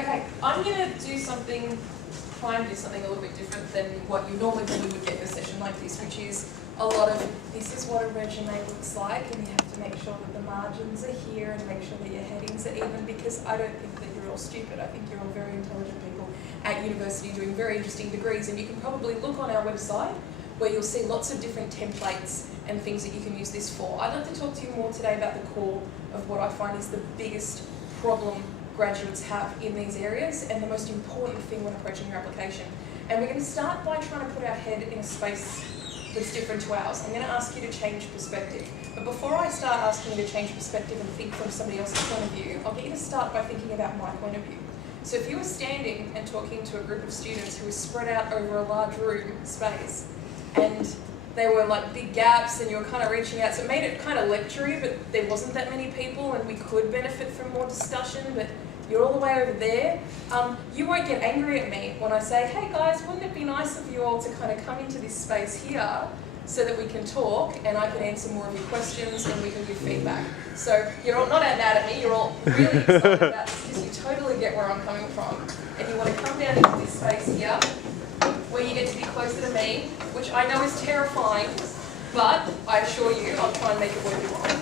Okay, I'm going to try and do something a little bit different than what you normally would get in a session like this, which is a lot of, this is what a resume looks like, and you have to make sure that the margins are here and make sure that your headings are even, because I don't think that you're all stupid. I think you're all very intelligent people at university doing very interesting degrees, and you can probably look on our website where you'll see lots of different templates and things that you can use this for. I'd like to talk to you more today about the core of what I find is the biggest problem graduates have in these areas and the most important thing when approaching your application. And we're going to start by trying to put our head in a space that's different to ours. I'm going to ask you to change perspective. But before I start asking you to change perspective and think from somebody else's point of view, I'll get you to start by thinking about my point of view. So if you were standing and talking to a group of students who were spread out over a large room space, and they were like big gaps and you were kind of reaching out, so it made it kind of lectury, but there wasn't that many people and we could benefit from more discussion, but you're all the way over there. You won't get angry at me when I say, hey guys, wouldn't it be nice of you all to kind of come into this space here so that we can talk and I can answer more of your questions and we can give feedback. So you're all not mad at me, you're all really excited about this because you totally get where I'm coming from. And you want to come down into this space here where you get to be closer to me, which I know is terrifying, but I assure you I'll try and make it worth your while.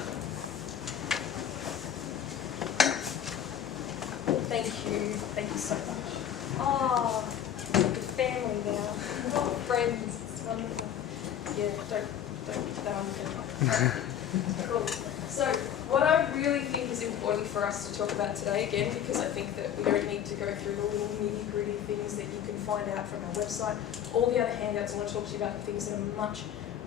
Thank you so much. Oh, like a family now. We're all friends, it's wonderful. Yeah, don't put that on the camera. Cool. So, what I really think is important for us to talk about today, again, because I think that we don't need to go through the little nitty-gritty things that you can find out from our website. All the other handouts, I want to talk to you about the things that are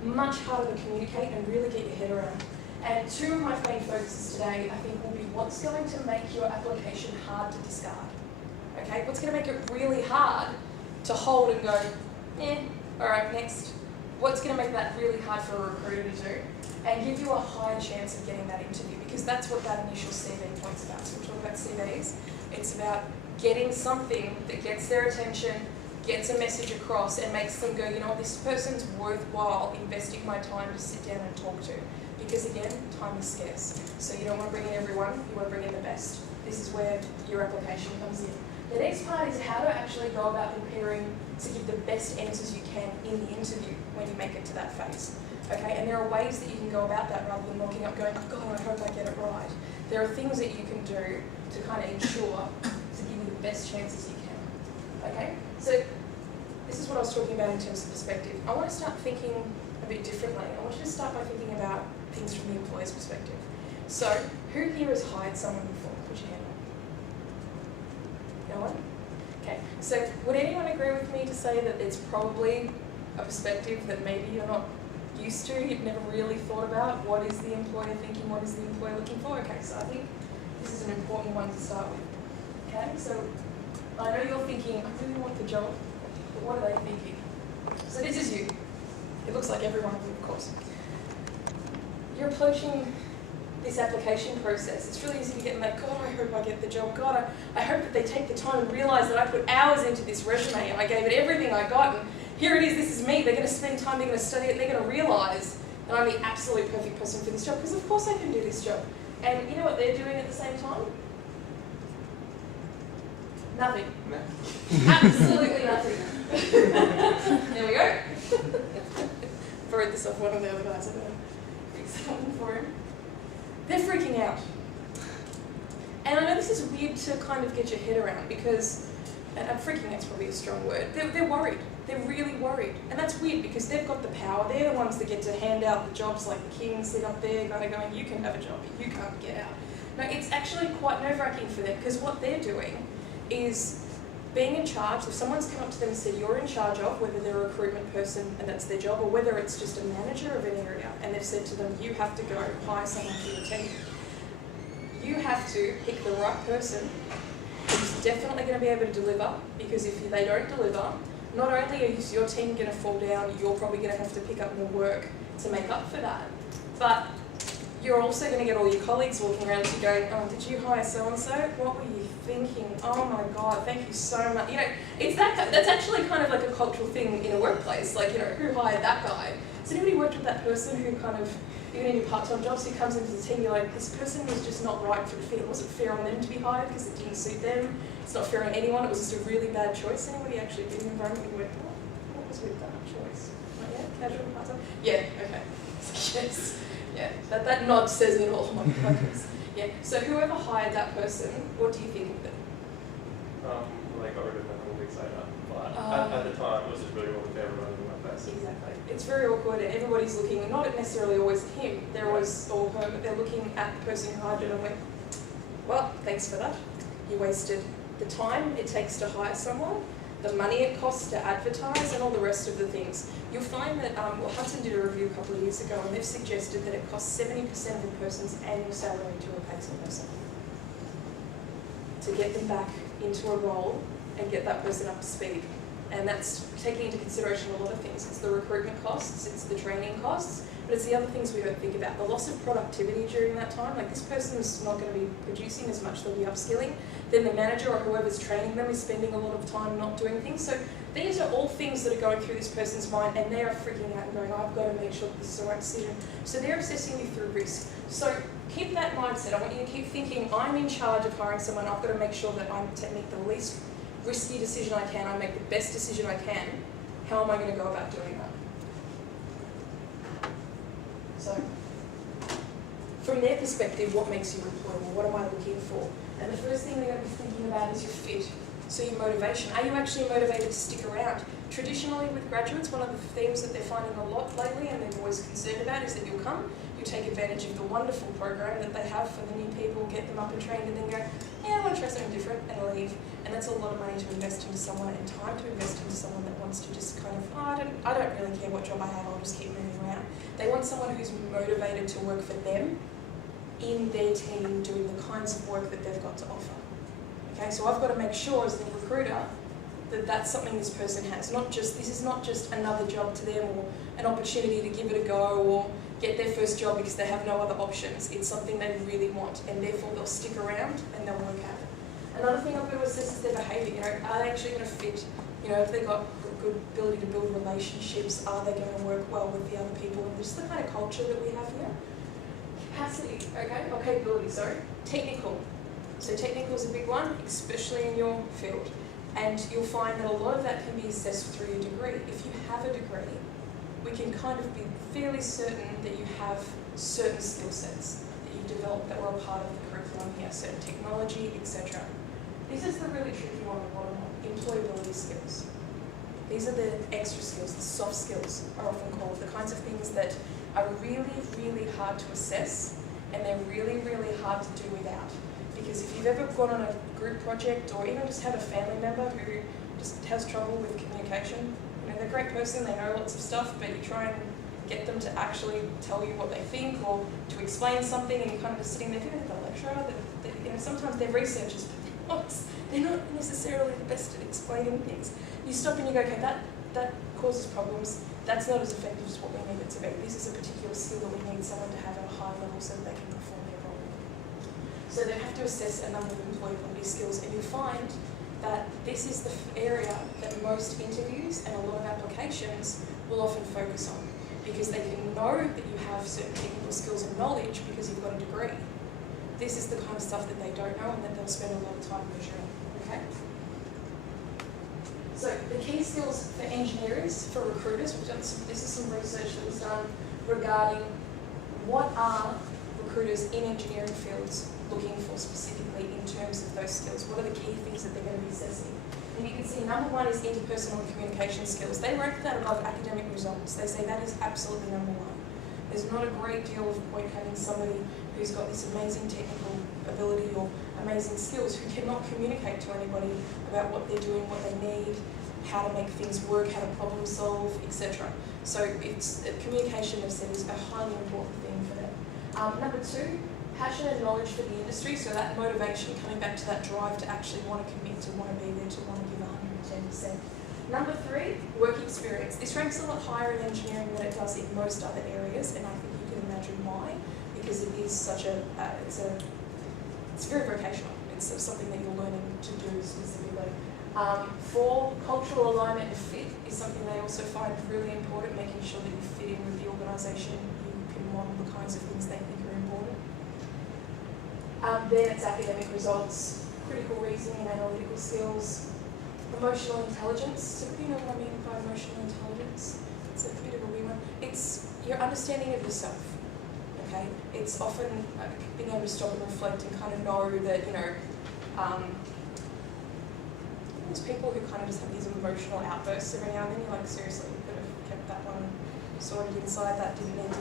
much harder to communicate and really get your head around. And two of my main focuses today, I think, will be what's going to make your application hard to discard. Okay, what's going to make it really hard to hold and go, all right, next. What's going to make that really hard for a recruiter to do and give you a higher chance of getting that interview, because that's what that initial CV point's about. So we're talking about CVs. It's about getting something that gets their attention, gets a message across and makes them go, you know, this person's worthwhile investing my time to sit down and talk to. Because again, time is scarce. So you don't want to bring in everyone, you want to bring in the best. This is where your application comes in. The next part is how to actually go about preparing to give the best answers you can in the interview when you make it to that phase. Okay, and there are ways that you can go about that rather than walking up going, oh God, I hope I get it right. There are things that you can do to kind of ensure to give you the best chances you can. Okay, so this is what I was talking about in terms of perspective. I want to start thinking a bit differently. I want you to start by thinking about things from the employer's perspective. So, who here has hired someone before? Put your hand up. No one? Okay, so would anyone agree with me to say that it's probably a perspective that maybe you're not used to, you've never really thought about? What is the employer thinking? What is the employer looking for? Okay, so I think this is an important one to start with. Okay, so I know you're thinking, I really want the job, but what are they thinking? So this is you. It looks like every one of you, of course. You're approaching this application process. It's really easy to get in that, God, I hope I get the job. God, I hope that they take the time and realise that I put hours into this resume and I gave it everything I got, and here it is, this is me. They're going to spend time, they're going to study it, they're going to realise that I'm the absolute perfect person for this job, because of course I can do this job. And you know what they're doing at the same time? Nothing. No. Absolutely nothing. There we go. Borrowed this off one of the other guys. I'm going to fix something for him. They're freaking out. And I know this is weird to kind of get your head around because, and freaking out's probably a strong word, they're worried. They're really worried. And that's weird because they've got the power. They're the ones that get to hand out the jobs like the king, sit up there kind of going, you can have a job, but you can't get out. No, it's actually quite nerve-wracking for them because what they're doing is being in charge. If someone's come up to them and said you're in charge of, whether they're a recruitment person and that's their job, or whether it's just a manager of an area, and they've said to them, you have to go hire someone for your team. You have to pick the right person who's definitely going to be able to deliver, because if they don't deliver, not only is your team going to fall down, you're probably going to have to pick up more work to make up for that, but you're also going to get all your colleagues walking around to you going, oh, did you hire so-and-so? What were you thinking? Oh my God, thank you so much. You know, it's that's actually kind of like a cultural thing in a workplace, like, you know, who hired that guy? Has anybody worked with that person who kind of, even in your part-time jobs, who comes into the team, you're like, this person was just not right for the fit. It wasn't fair on them to be hired because it didn't suit them. It's not fair on anyone. It was just a really bad choice. Anybody actually been in an environment where you went, what was with that choice? Not yet? Casual part-time? Yeah, okay. Yes. Yeah, that nod says it all. My goodness. Yeah. So whoever hired that person, what do you think of them? Well, they got rid of them a week later. But at the time, it was just really all the everyone in my face. Exactly. It's very awkward, and everybody's looking, not necessarily always at him, they're always, or her, but they're looking at the person who hired them and went, well, thanks for that. You wasted the time it takes to hire someone, the money it costs to advertise, and all the rest of the things. You'll find that, Hudson did a review a couple of years ago, and they've suggested that it costs 70% of a person's annual salary to replace a person. To get them back into a role and get that person up to speed. And that's taking into consideration a lot of things. It's the recruitment costs, it's the training costs, but it's the other things we don't think about. The loss of productivity during that time, like this person's not going to be producing as much, they'll be upskilling. Then the manager or whoever's training them is spending a lot of time not doing things. So these are all things that are going through this person's mind, and they are freaking out and going, I've got to make sure that this is the right decision. So they're assessing you through risk. So keep that mindset. I want you to keep thinking, I'm in charge of hiring someone, I've got to make sure that I make the least risky decision I can, I make the best decision I can. How am I going to go about doing that? So, from their perspective, what makes you employable? What am I looking for? And the first thing they're going to be thinking about is your fit. So your motivation. Are you actually motivated to stick around? Traditionally with graduates, one of the themes that they're finding a lot lately and they're always concerned about is that you'll come, you take advantage of the wonderful program that they have for the new people, get them up and trained, and then go, yeah, I want to try something different, and leave. And that's a lot of money to invest into someone and time to invest into someone that wants to just kind of, oh, I don't really care what job I have, I'll just keep moving around. They want someone who's motivated to work for them in their team doing the kinds of work that they've got to offer. Okay, so I've got to make sure as the recruiter that that's something this person has. This is not just another job to them or an opportunity to give it a go or get their first job because they have no other options. It's something they really want, and therefore they'll stick around and they'll work at it. Another thing I've got to assess is their behaviour. Are they actually going to fit? If they've got a good ability to build relationships, are they going to work well with the other people? And just the kind of culture that we have here. Capacity, okay? Or capability, sorry. Technical. So technical is a big one, especially in your field. And you'll find that a lot of that can be assessed through your degree. If you have a degree, we can kind of be fairly certain that you have certain skill sets that you've developed that were a part of the curriculum here, certain technology, etc. This is the really tricky one, the bottom one, employability skills. These are the extra skills, the soft skills are often called, the kinds of things that are really, really hard to assess, and they're really, really hard to do without. Because if you've ever gone on a group project or even just had a family member who just has trouble with communication, they're a great person, they know lots of stuff, but you try and get them to actually tell you what they think or to explain something, and you're kind of just sitting there thinking, the lecturer, sometimes they're researchers, but they're not necessarily the best at explaining things. You stop and you go, okay, that causes problems, that's not as effective as what we need it to be. This is a particular skill that we need someone to have at a high level so that they can perform their role. So they have to assess a number of employability skills, and you'll find that this is the area that most interviews and a lot of applications will often focus on, because they can know that you have certain technical skills and knowledge because you've got a degree. This is the kind of stuff that they don't know and that they'll spend a lot of time measuring. Okay? So the key skills for engineers, for recruiters, this is some research that was done regarding what are recruiters in engineering fields looking for specifically in terms of those skills. What are the key things that they're going to be assessing? And you can see number one is interpersonal communication skills. They rank that above academic results. They say that is absolutely number one. There's not a great deal of point having somebody who's got this amazing technical ability or amazing skills who cannot communicate to anybody about what they're doing, what they need, how to make things work, how to problem solve, etc. So communication, I've said, is a highly important thing for them. Number two, passion and knowledge for the industry, so that motivation, coming back to that drive to actually want to commit, to want to be there, to want to give 110%. Number three, work experience. This ranks a lot higher in engineering than it does in most other areas, and I think you can imagine why, because it is such it's very vocational. It's something that you're learning to do specifically. Four, cultural alignment and fit is something they also find really important, making sure that you fit in with the organisation, you can model the kinds of things they think are important. Then it's academic results, critical reasoning and analytical skills, emotional intelligence. So you know what I mean by emotional intelligence? It's a bit of a weird one. It's your understanding of yourself. Okay, it's often being able to stop and reflect and kind of know that, you know, there's people who kind of just have these emotional outbursts every now and then. You're like, seriously, you could have kept that one sorted inside. That didn't need to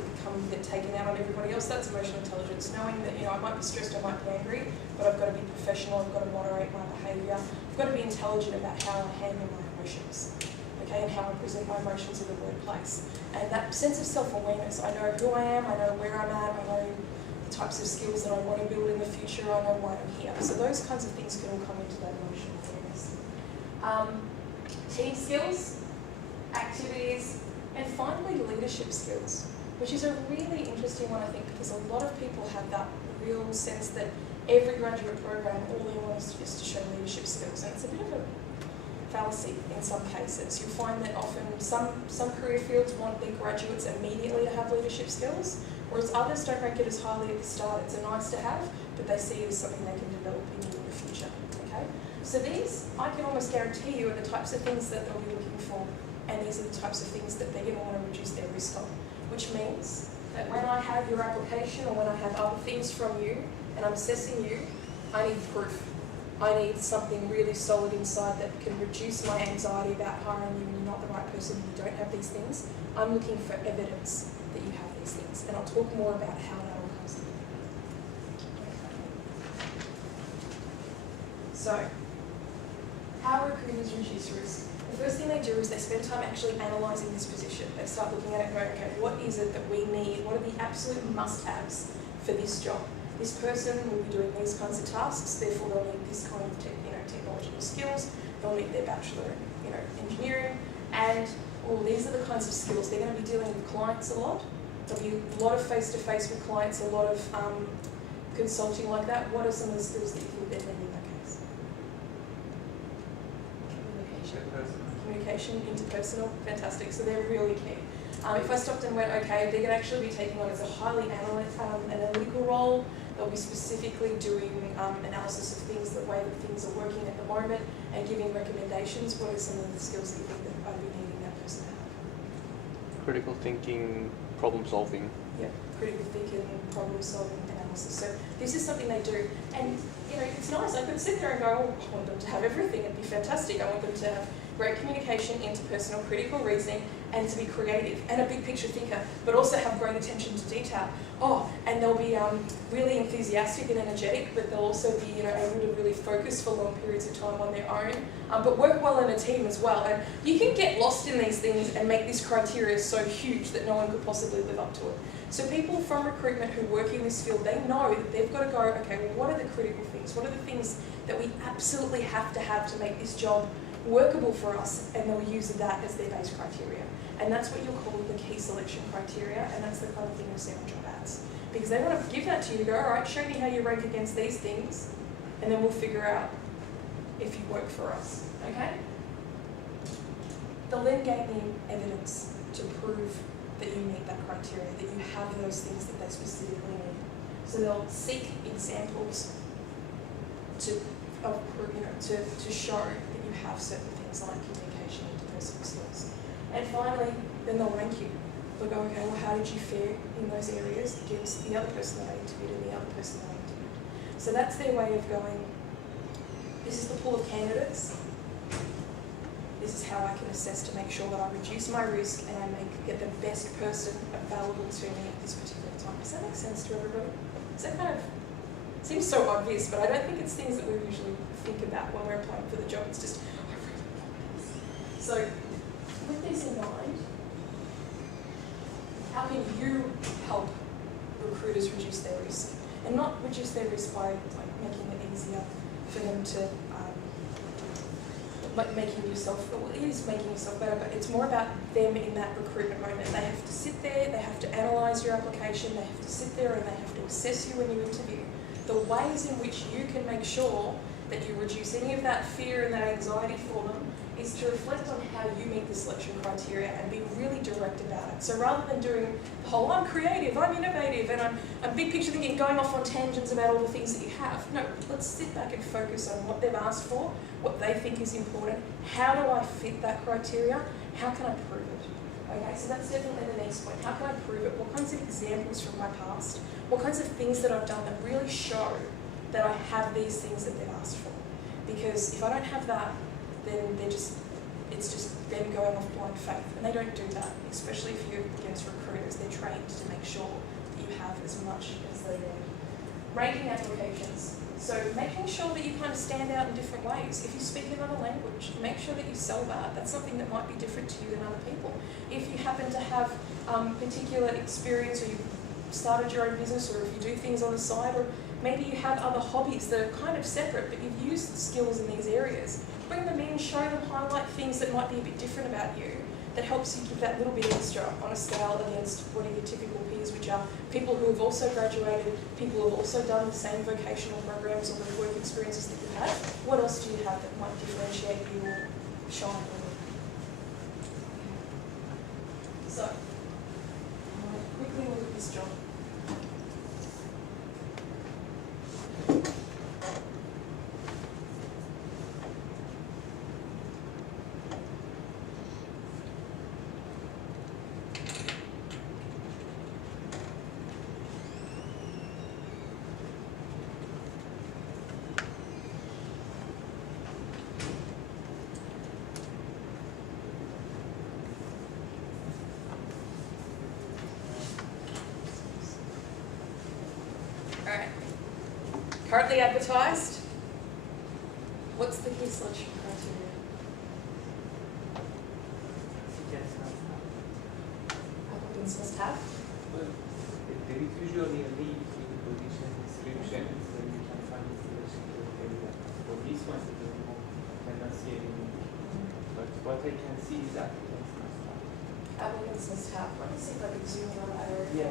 get taken out on everybody else. That's emotional intelligence. Knowing that, you know, I might be stressed, I might be angry, but I've got to be professional, I've got to moderate my behaviour. I've got to be intelligent about how I handle my emotions. Okay, and how I present my emotions in the workplace. And that sense of self-awareness, I know who I am, I know where I'm at, I know the types of skills that I want to build in the future, I know why I'm here. So those kinds of things can all come into that emotional awareness. Team skills, activities, and finally leadership skills, which is a really interesting one, I think, because a lot of people have that real sense that every graduate program, all they want is to show leadership skills. And it's a bit of a fallacy in some cases. You'll find that often some career fields want their graduates immediately to have leadership skills, whereas others don't rank it as highly at the start. It's a nice to have, but they see it as something they can develop in the future. Okay? So these, I can almost guarantee you, are the types of things that they'll be looking for, and these are the types of things that they're going to want to reduce their risk on, which means that when I have your application or when I have other things from you and I'm assessing you, I need proof. I need something really solid inside that can reduce my anxiety about hiring you when you're not the right person and you don't have these things. I'm looking for evidence that you have these things, and I'll talk more about how that all comes together. So, how recruiters reduce risk? The first thing they do is they spend time actually analysing this position. They start looking at it and going, okay, what is it that we need? What are the absolute must-haves for this job? This person will be doing these kinds of tasks, therefore they'll need this kind of technological skills, they'll need their bachelor in engineering, and these are the kinds of skills. They're going to be dealing with clients a lot. There'll be a lot of face-to-face with clients, a lot of consulting like that. What are some of the skills that you think they're needing in that case? Communication, interpersonal, fantastic. So they're really key. If I stopped and went, okay, they're going to actually be taking on as a highly analytical role. They'll be specifically doing analysis of things, the way that things are working at the moment, and giving recommendations. What are some of the skills that you think that I'd be needing that person to have? Critical thinking, problem solving. Yeah, critical thinking, problem solving, analysis. So this is something they do. And, you know, it's nice. I could sit there and go, oh, I want them to have everything. It'd be fantastic. I want them to have great communication, interpersonal, critical reasoning, and to be creative and a big picture thinker, but also have great attention to detail. Oh, and they'll be really enthusiastic and energetic, but they'll also be, you know, able to really focus for long periods of time on their own, but work well in a team as well. And you can get lost in these things and make this criteria so huge that no one could possibly live up to it. So people from recruitment who work in this field, they know that they've got to go, okay, well, what are the critical things? What are the things that we absolutely have to make this job workable for us? And they'll use that as their base criteria. And that's what you'll call the key selection criteria, and that's the kind of thing you'll see on job ads. Because they want to give that to you to go, all right, show me how you rank against these things, and then we'll figure out if you work for us, okay? They'll then gain the evidence to prove that you meet that criteria, that you have those things that they specifically need. So they'll seek examples to show that you have certain things like communication and interpersonal skills. And finally, then they'll rank you. They'll go, okay, well, how did you fare in those areas against the other person that I interviewed and the other person that I interviewed? So that's their way of going, this is the pool of candidates. This is how I can assess to make sure that I reduce my risk and I get the best person available to me at this particular time. Does that make sense to everybody? Is that kind of, seems so obvious, but I don't think it's things that we usually think about when we're applying for the job. It's just, I really want this. So, with this in mind, how can you help recruiters reduce their risk? And not reduce their risk by making it easier for them to, making yourself better, but it's more about them in that recruitment moment. They have to sit there, they have to analyse your application, they have to sit there and they have to assess you when you interview. The ways in which you can make sure that you reduce any of that fear and that anxiety for them is to reflect on how you meet the selection criteria and be really direct about it. So rather than doing the whole, I'm creative, I'm innovative, and I'm big picture thinking, going off on tangents about all the things that you have. No, let's sit back and focus on what they've asked for, what they think is important, how do I fit that criteria, how can I prove it? Okay, so that's definitely the next point. How can I prove it? What kinds of examples from my past, what kinds of things that I've done that really show that I have these things that they've asked for? Because if I don't have that, then it's just them going off blind faith, and they don't do that, especially if you're against recruiters. They're trained to make sure that you have as much as they need. Ranking applications. So making sure that you kind of stand out in different ways. If you speak another language, make sure that you sell that. That's something that might be different to you than other people. If you happen to have particular experience, or you started your own business, or if you do things on the side, or maybe you have other hobbies that are kind of separate, but you've used skills in these areas, bring them in, show them, highlight things that might be a bit different about you, that helps you give that little bit extra on a scale against one of your typical peers, which are people who have also graduated, people who have also done the same vocational programs or the work experiences that you have. What else do you have that might differentiate you or shine a little? So, I'm going to quickly look at this job. Alright. Currently advertised. What's the key selection criteria? Applicants must have. Well, there is usually a link in the position description, so you can find the selection criteria. For this one, I cannot see any link. But what I can see is applicants must have. Applicants must have. Let me see if I can zoom in on that area. Yeah.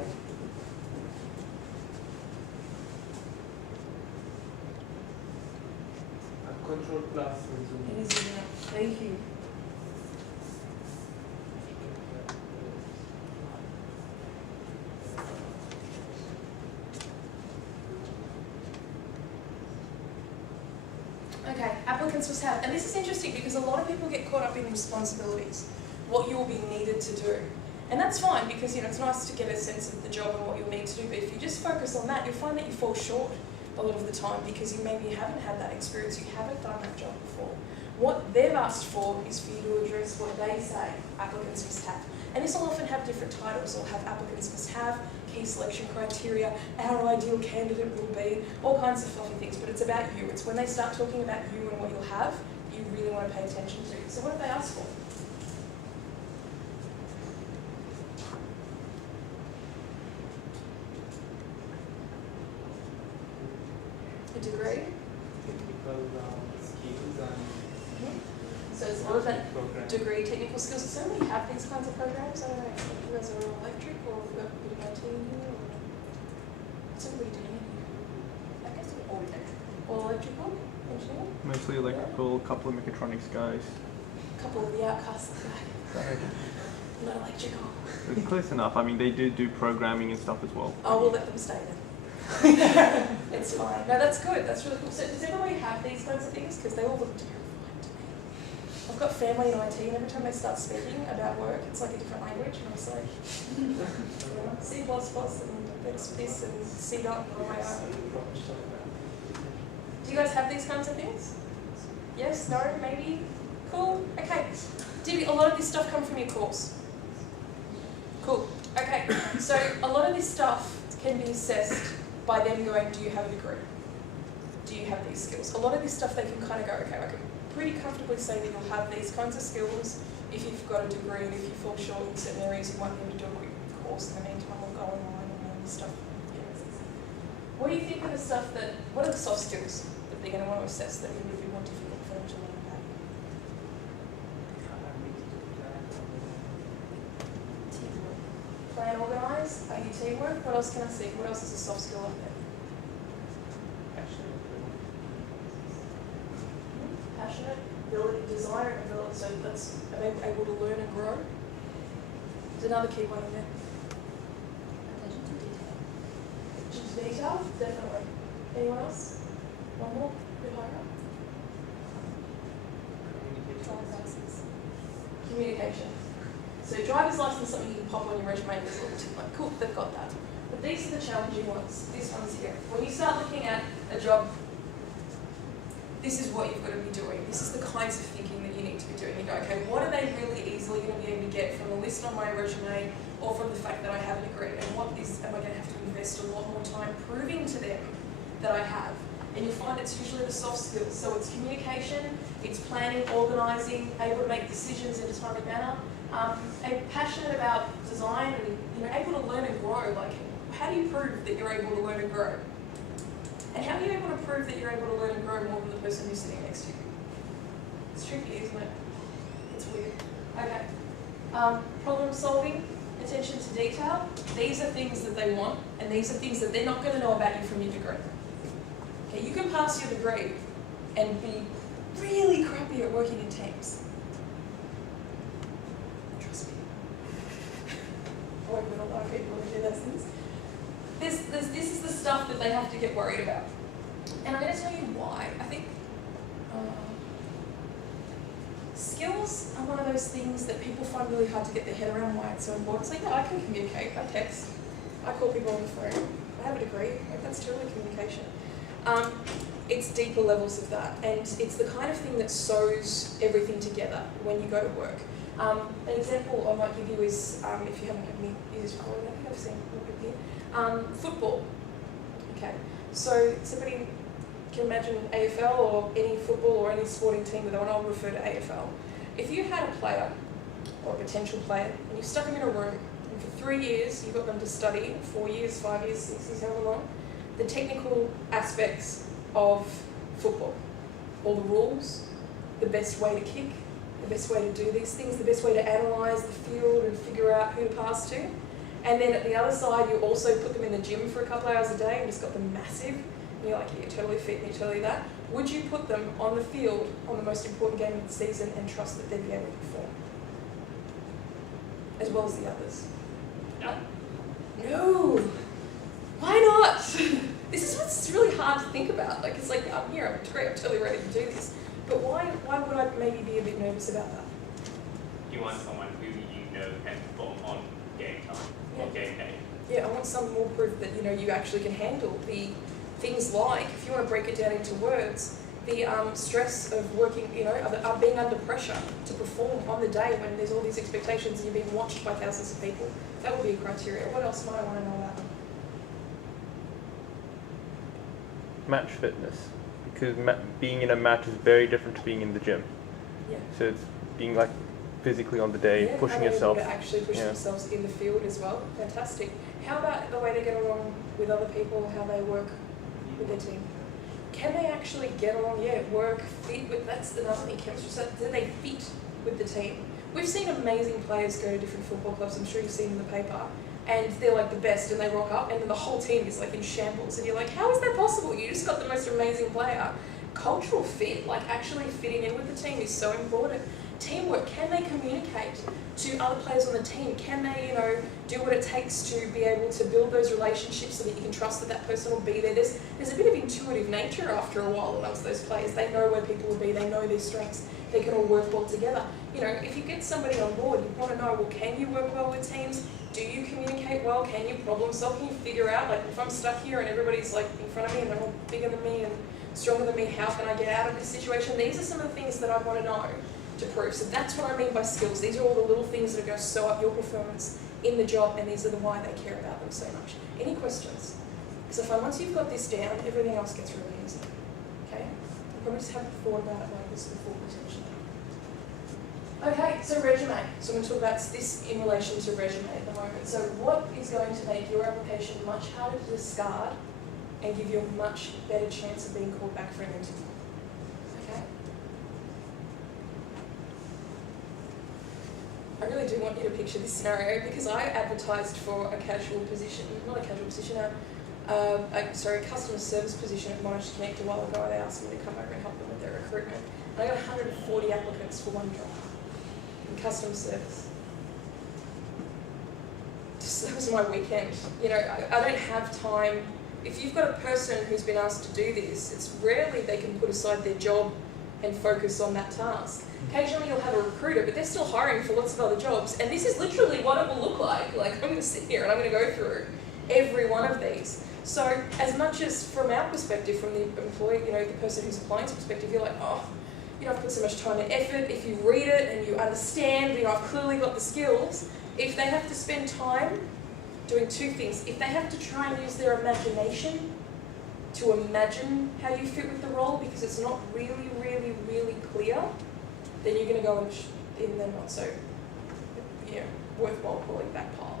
Control plus zoom. It is zooming up. Thank you. Okay, applicants must have, and this is interesting because a lot of people get caught up in responsibilities, what you will be needed to do. And that's fine because, you know, it's nice to get a sense of the job and what you'll need to do, but if you just focus on that, you'll find that you fall short a lot of the time because you maybe haven't had that experience, you haven't done that job before. What they've asked for is for you to address what they say applicants must have. And this will often have different titles. It'll have applicants must have, key selection criteria, our ideal candidate will be, all kinds of fluffy things, but it's about you. It's when they start talking about you and what you'll have, you really want to pay attention to. So what have they asked for? A degree? Technical skills and So it's a lot of that program. degree, technical skills. So we have these kinds of programs. I don't know if you guys are all electric or we've got a bit of IT in here. Or what's everybody doing in here? I guess we're all electrical. All electrical engineering? Mostly electrical, a couple of mechatronics guys. A couple of the outcasts guys. Not electrical. It's close enough. I mean, they do programming and stuff as well. Oh, we'll let them stay then. It's fine. No, that's good. That's really cool. So does everybody have these kinds of things? Because they all look terrifying to me. I've got family in IT, and every time they start speaking about work, it's like a different language, and I'm just like, C++ and this and C dot and all my own. Do you guys have these kinds of things? Yes? No? Maybe? Cool. Okay. Did a lot of this stuff come from your course? Cool. Okay. So a lot of this stuff can be assessed by them going, do you have a degree? Do you have these skills? A lot of this stuff they can kind of go, okay, I can pretty comfortably say that you'll have these kinds of skills if you've got a degree, and if you fall short in certain areas, you might need to do a quick course in the meantime or go online and learn this stuff. What do you think of the stuff that, what are the soft skills that they're going to want to assess that it would be more difficult for them to learn about? Teamwork. Plan, organise, are you teamwork? What else can I see? What else is a soft skill up there? Passionate. ability, desire and ability, so that's able to learn and grow. There's another key one in there. Attention to detail. Attention to detail, definitely. Anyone else? One more, a bit higher up. Driver's license. Communication. So driver's license is something you can pop on your resume and there's a little tick like, cool, they've got that. But these are the challenging ones. This one's here. When you start looking at a job, this is what you've got to be doing. This is the kinds of thinking that you need to be doing. You go, okay, what are they really easily going to be able to get from a list on my resume or from the fact that I have a degree? And what am I going to have to invest a lot more time proving to them that I have? And you'll find it's usually the soft skills. So it's communication, it's planning, organising, able to make decisions in a timely manner, and passionate about design and able to learn and grow. Like, how do you prove that you're able to learn and grow? And how are you able to prove that you're able to learn and grow more than the person who's sitting next to you? It's tricky, isn't it? It's weird. Okay. Problem solving, attention to detail. These are things that they want, and these are things that they're not going to know about you from your degree. Okay, you can pass your degree and be really crappy at working in teams. Trust me. I work with a lot of people who do those things. This is the stuff that they have to get worried about. And I'm going to tell you why. I think skills are one of those things that people find really hard to get their head around why it's so important. It's like, yeah, I can communicate, I text, I call people on the phone, I have a degree, like that's totally communication. It's deeper levels of that, and it's the kind of thing that sews everything together when you go to work. An example I might give you is, if you haven't had me use this before, I don't think I've seen it here, football. Okay, so somebody can imagine AFL or any football or any sporting team, but I'll refer to AFL. If you had a player or a potential player and you stuck them in a room and for 3 years you got them to study, 4 years, 5 years, 6 years, however long, the technical aspects of football, all the rules, the best way to kick, the best way to do these things, the best way to analyse the field and figure out who to pass to. And then at the other side, you also put them in the gym for a couple of hours a day and just got them massive. And you're like, yeah, you're totally fit and you're totally that. Would you put them on the field on the most important game of the season and trust that they'd be able to perform? As well as the others? No. No! Why not? This is what's really hard to think about. Like, it's like, I'm here, I'm great, I'm totally ready to do this. But why would I maybe be a bit nervous about that? You want someone who you know can perform on game time or game day. Yeah, I want some more proof that you actually can handle the things like, if you want to break it down into words, the stress of working, of being under pressure to perform on the day when there's all these expectations and you're being watched by thousands of people. That would be a criteria. What else might I want to know about them? Match fitness, because being in a match is very different to being in the gym. Yeah. So it's being like physically on the day, pushing yourself. To actually push themselves in the field as well. Fantastic. How about the way they get along with other people, how they work with their team? Can they actually get along? Yeah, work, fit with, that's another thing, chemistry. So do they fit with the team? We've seen amazing players go to different football clubs, I'm sure you've seen in the paper, and they're like the best and they rock up and then the whole team is like in shambles and you're like, how is that possible? You just got the most amazing player. Cultural fit, like actually fitting in with the team, is so important. Teamwork, can they communicate to other players on the team? Can they, do what it takes to be able to build those relationships so that you can trust that that person will be there? There's a bit of intuitive nature after a while amongst those players. They know where people will be, they know their strengths, they can all work well together. If you get somebody on board, you want to know, well, can you work well with teams? Do you communicate well? Can you problem solve? Can you figure out, like, if I'm stuck here and everybody's like in front of me and they're all bigger than me and stronger than me, how can I get out of this situation? These are some of the things that I want to know to prove. So that's what I mean by skills. These are all the little things that are going to sew up your performance in the job, and these are the why they care about them so much. Any questions? Because once you've got this down, everything else gets really easy. Okay? You probably just haven't thought about it like this before potentially. Okay, so resume. So I'm going to talk about this in relation to resume at the moment. So what is going to make your application much harder to discard and give you a much better chance of being called back for an interview? Okay? I really do want you to picture this scenario because I advertised for a casual position, not a casual position, a customer service position at Monash Careers a while ago. They asked me to come over and help them with their recruitment. And I got 140 applicants for one job in customer service. Just, that was my weekend. You know, I don't have time. If you've got a person who's been asked to do this, it's rarely they can put aside their job and focus on that task. Occasionally you'll have a recruiter, but they're still hiring for lots of other jobs. And this is literally what it will look like. Like, I'm going to sit here and I'm going to go through every one of these. So as much as from our perspective, from the employee, you know, the person who's applying's perspective, you're like, oh, you know, I've put so much time and effort. If you read it and you understand, you know, I've clearly got the skills. If they have to spend time doing two things, if they have to try and use their imagination to imagine how you fit with the role because it's not really, really, really clear, then you're going to go in the not so, you know, worthwhile pulling back pile.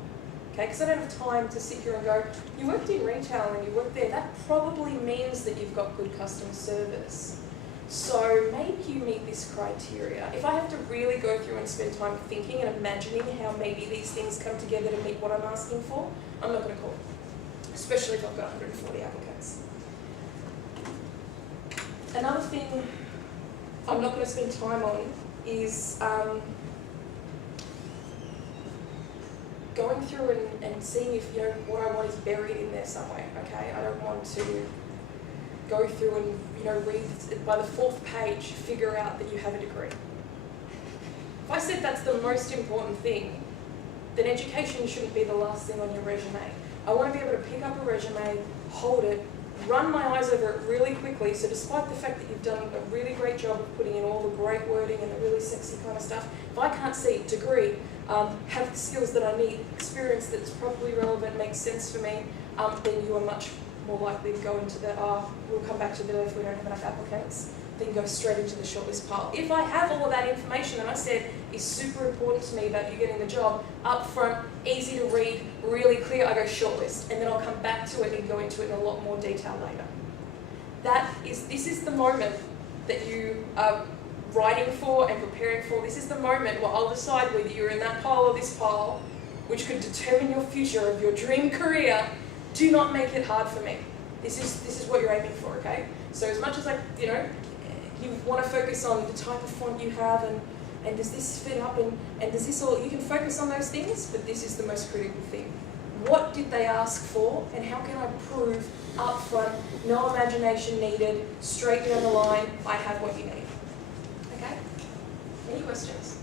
Okay, because I don't have time to sit here and go, you worked in retail and you worked there, that probably means that you've got good customer service. So maybe you meet this criteria. If I have to really go through and spend time thinking and imagining how maybe these things come together to meet what I'm asking for, I'm not going to call it, especially if I've got 140 applicants. Another thing I'm not going to spend time on is going through and seeing if, you know, what I want is buried in there somewhere, okay? I don't want to go through and, you know, read by the 4th page, figure out that you have a degree. If I said that's the most important thing, then education shouldn't be the last thing on your resume. I want to be able to pick up a resume, hold it, run my eyes over it really quickly, so despite the fact that you've done a really great job of putting in all the great wording and the really sexy kind of stuff, if I can't see degree, have the skills that I need, experience that's probably relevant, makes sense for me, then you are much more likely to go into the, we'll come back to that if we don't have enough applicants, then go straight into the shortlist pile. If I have all of that information that I said is super important to me about you getting the job, up front, easy to read, really clear, I go shortlist, and then I'll come back to it and go into it in a lot more detail later. This is the moment that you are writing for and preparing for. This is the moment where I'll decide whether you're in that pile or this pile, which could determine your future of your dream career. Do not make it hard for me. This is what you're aiming for, okay? So as much as you want to focus on the type of font you have and does this fit up and does this all, you can focus on those things, but this is the most critical thing. What did they ask for and how can I prove up front, no imagination needed, straight down the line, I have what you need. Okay? Any questions?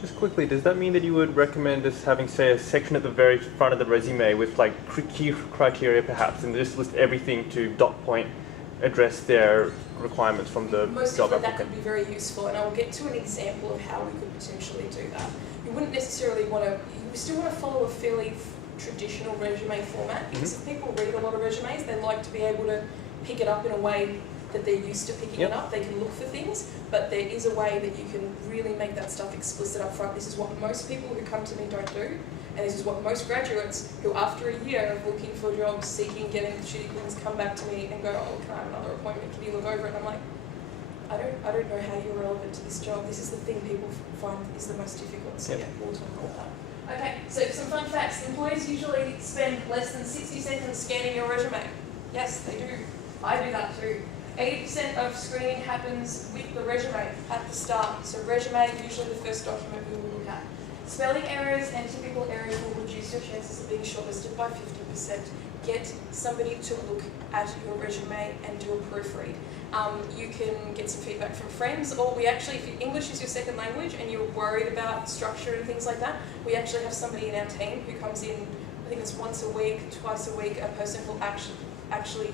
Just quickly, does that mean that you would recommend us having, say, a section at the very front of the resume with like key criteria perhaps, and just list everything to dot point address their requirements from the Most job definitely applicant? that could be very useful, and I'll get to an example of how we could potentially do that. You wouldn't necessarily want to, you still want to follow a fairly traditional resume format, because if people read a lot of resumes, they like to be able to pick it up in a way that they're used to picking it up. They can look for things, but there is a way that you can really make that stuff explicit up front. This is what most people who come to me don't do, and this is what most graduates who, after a year of looking for jobs, seeking, getting shitty things, come back to me and go, oh, can I have another appointment? Can you look over it? And I'm like, I don't know how you're relevant to this job. This is the thing people find is the most difficult. So yeah, we'll talk about that. Okay, so some fun facts. Employers usually spend less than 60 seconds scanning your resume. Yes, they do. I do that too. 80% of screening happens with the resume at the start. So resume, usually the first document we will look at. Spelling errors and typical errors will reduce your chances of being shortlisted by 50%. Get somebody to look at your resume and do a proofread. You can get some feedback from friends, or we actually, if English is your second language and you're worried about structure and things like that, we actually have somebody in our team who comes in, I think it's once a week, twice a week, a person who actually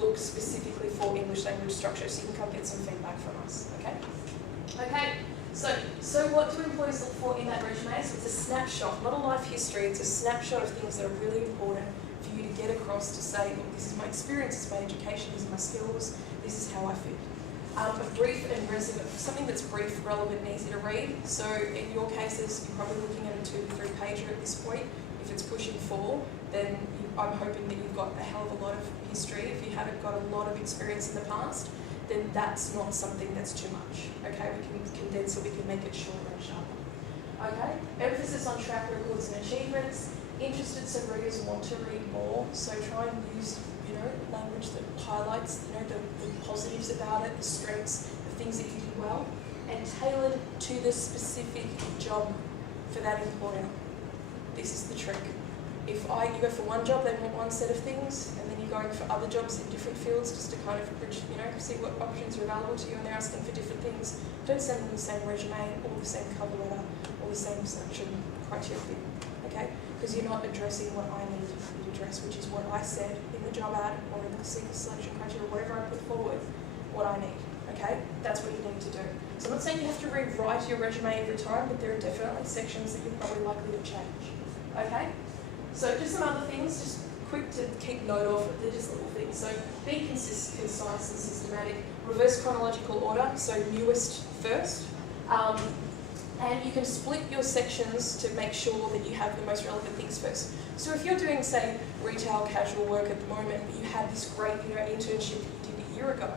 look specifically for English language structure, so you can come get some feedback from us, okay? Okay, so what do employees look for in that resume? So it's a snapshot, not a life history, it's a snapshot of things that are really important for you to get across to say, look, this is my experience, this is my education, these are my skills, this is how I fit. A brief and something that's brief, relevant, and easy to read. So in your cases, you're probably looking at a 2 to 3 pager at this point. If it's pushing 4, then I'm hoping that you've got a hell of a lot of history. If you haven't got a lot of experience in the past, then that's not something that's too much. Okay, we can condense it, we can make it shorter and sharper. Okay, emphasis on track records and achievements. Interested, so readers want to read more. So try and use, language that highlights, the positives about it, the strengths, the things that you do well, and tailored to the specific job for that employer. This is the trick. If you go for one job, they want one set of things, and then you're going for other jobs in different fields just to kind of, see what options are available to you, and they're asking for different things. Don't send them the same resume or the same cover letter or the same selection criteria, okay? Because you're not addressing what I need you to address, which is what I said in the job ad or in the seeker selection criteria, whatever I put forward, what I need, okay? That's what you need to do. So I'm not saying you have to rewrite your resume every time, but there are definitely sections that you're probably likely to change, okay? So just some other things, just quick to keep note of, they're just little things. So be concise and systematic. Reverse chronological order, so newest first. And you can split your sections to make sure that you have the most relevant things first. So if you're doing, say, retail casual work at the moment, but you had this great internship that you did a year ago,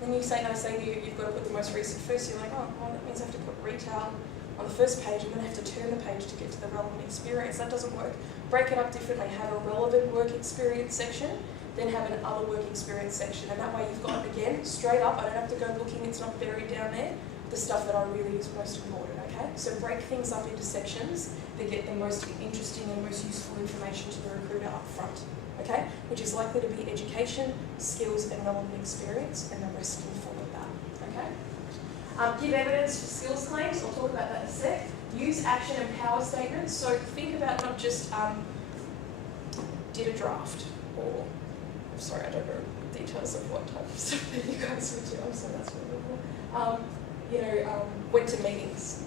then you say, you've got to put the most recent first. You're like, oh, well, that means I have to put retail on the first page and then I have to turn the page to get to the relevant experience. That doesn't work. Break it up differently. Have a relevant work experience section, then have an other work experience section. And that way you've got, again, straight up, I don't have to go looking, it's not buried down there, the stuff that I really is most important, okay? So break things up into sections that get the most interesting and most useful information to the recruiter up front, okay? Which is likely to be education, skills, and relevant experience, and the rest can follow that, okay? Give evidence for skills claims, I'll talk about that in a sec. Use action and power statements, so think about not just did a draft, or, sorry, I don't know details of what type of stuff that you guys would do, I'm sorry, that's what went to meetings.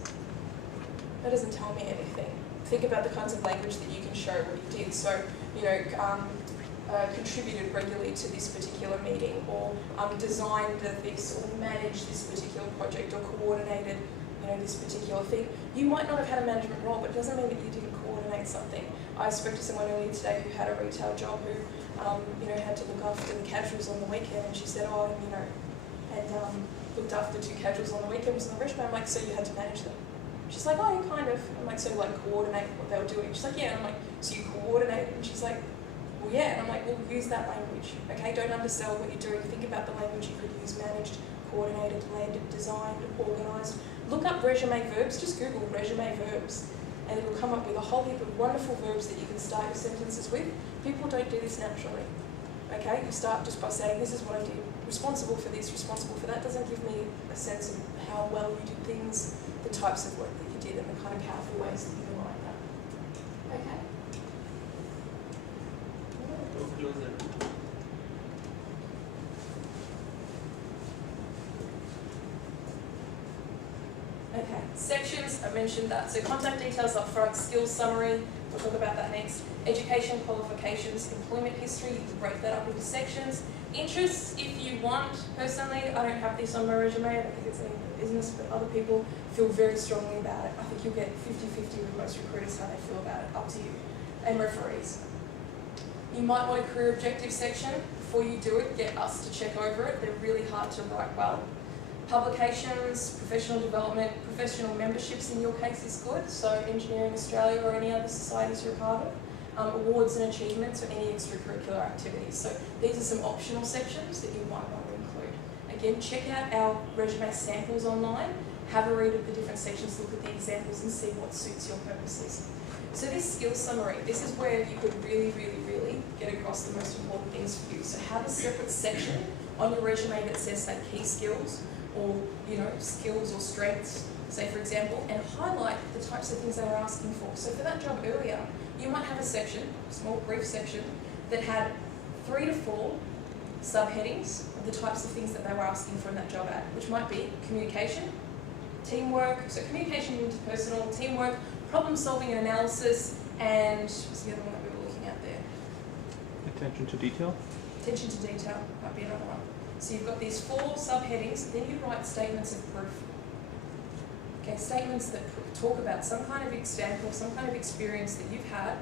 That doesn't tell me anything. Think about the kinds of language that you can show what you did. So, contributed regularly to this particular meeting, or designed this, or managed this particular project, or coordinated, this particular thing. You might not have had a management role, but it doesn't mean that you didn't coordinate something. I spoke to someone earlier today who had a retail job who, had to look after the casuals on the weekend, and she said, looked after 2 casuals on the weekend was in the restaurant. I'm like, so you had to manage them? She's like, oh, yeah, kind of. I'm like, so coordinate what they were doing? She's like, yeah. And I'm like, so you coordinate? And she's like, well, yeah. And I'm like, well, use that language, okay? Don't undersell what you're doing. Think about the language you could use: managed, coordinated, led, designed, organised. Look up resume verbs. Just Google resume verbs, and it'll come up with a whole heap of wonderful verbs that you can start your sentences with. People don't do this naturally. Okay, you start just by saying, this is what I did, responsible for this, responsible for that. Doesn't give me a sense of how well you did things, the types of work that you did, and the kind of powerful ways that you can write that. Okay? Go closer. Okay, sections, I mentioned that. So contact details up front, skills summary, we'll talk about that next. Education, qualifications, employment history, you can break that up into sections. Interests, if you want. Personally, I don't have this on my resume, I don't think it's any business, but other people feel very strongly about it. I think you'll get 50-50 with most recruiters how they feel about it, up to you. And referees. You might want a career objective section. Before you do it, get us to check over it. They're really hard to write well. Publications, professional development, professional memberships in your case is good, so Engineering Australia or any other societies you're a part of. Awards and achievements or any extracurricular activities. So these are some optional sections that you might want to include. Again, check out our resume samples online, have a read of the different sections, look at the examples and see what suits your purposes. So this skills summary, this is where you could really get across the most important things for you. So have a separate section on your resume that says, say, key skills, or skills or strengths, say for example, and highlight the types of things they were asking for. So for that job earlier, you might have a section, small brief section, that had 3 to 4 subheadings of the types of things that they were asking for in that job ad, which might be communication, teamwork, so communication, interpersonal, teamwork, problem solving and analysis, and what's the other one that we were looking at there? Attention to detail. Attention to detail might be another one. So you've got these 4 subheadings, then you write statements of proof. Okay, statements that talk about some kind of example, some kind of experience that you've had,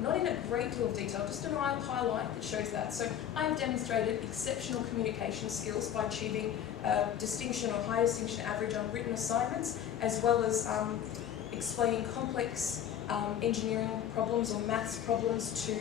not in a great deal of detail, just a highlight that shows that. So I have demonstrated exceptional communication skills by achieving distinction or high distinction average on written assignments, as well as explaining complex engineering problems or maths problems to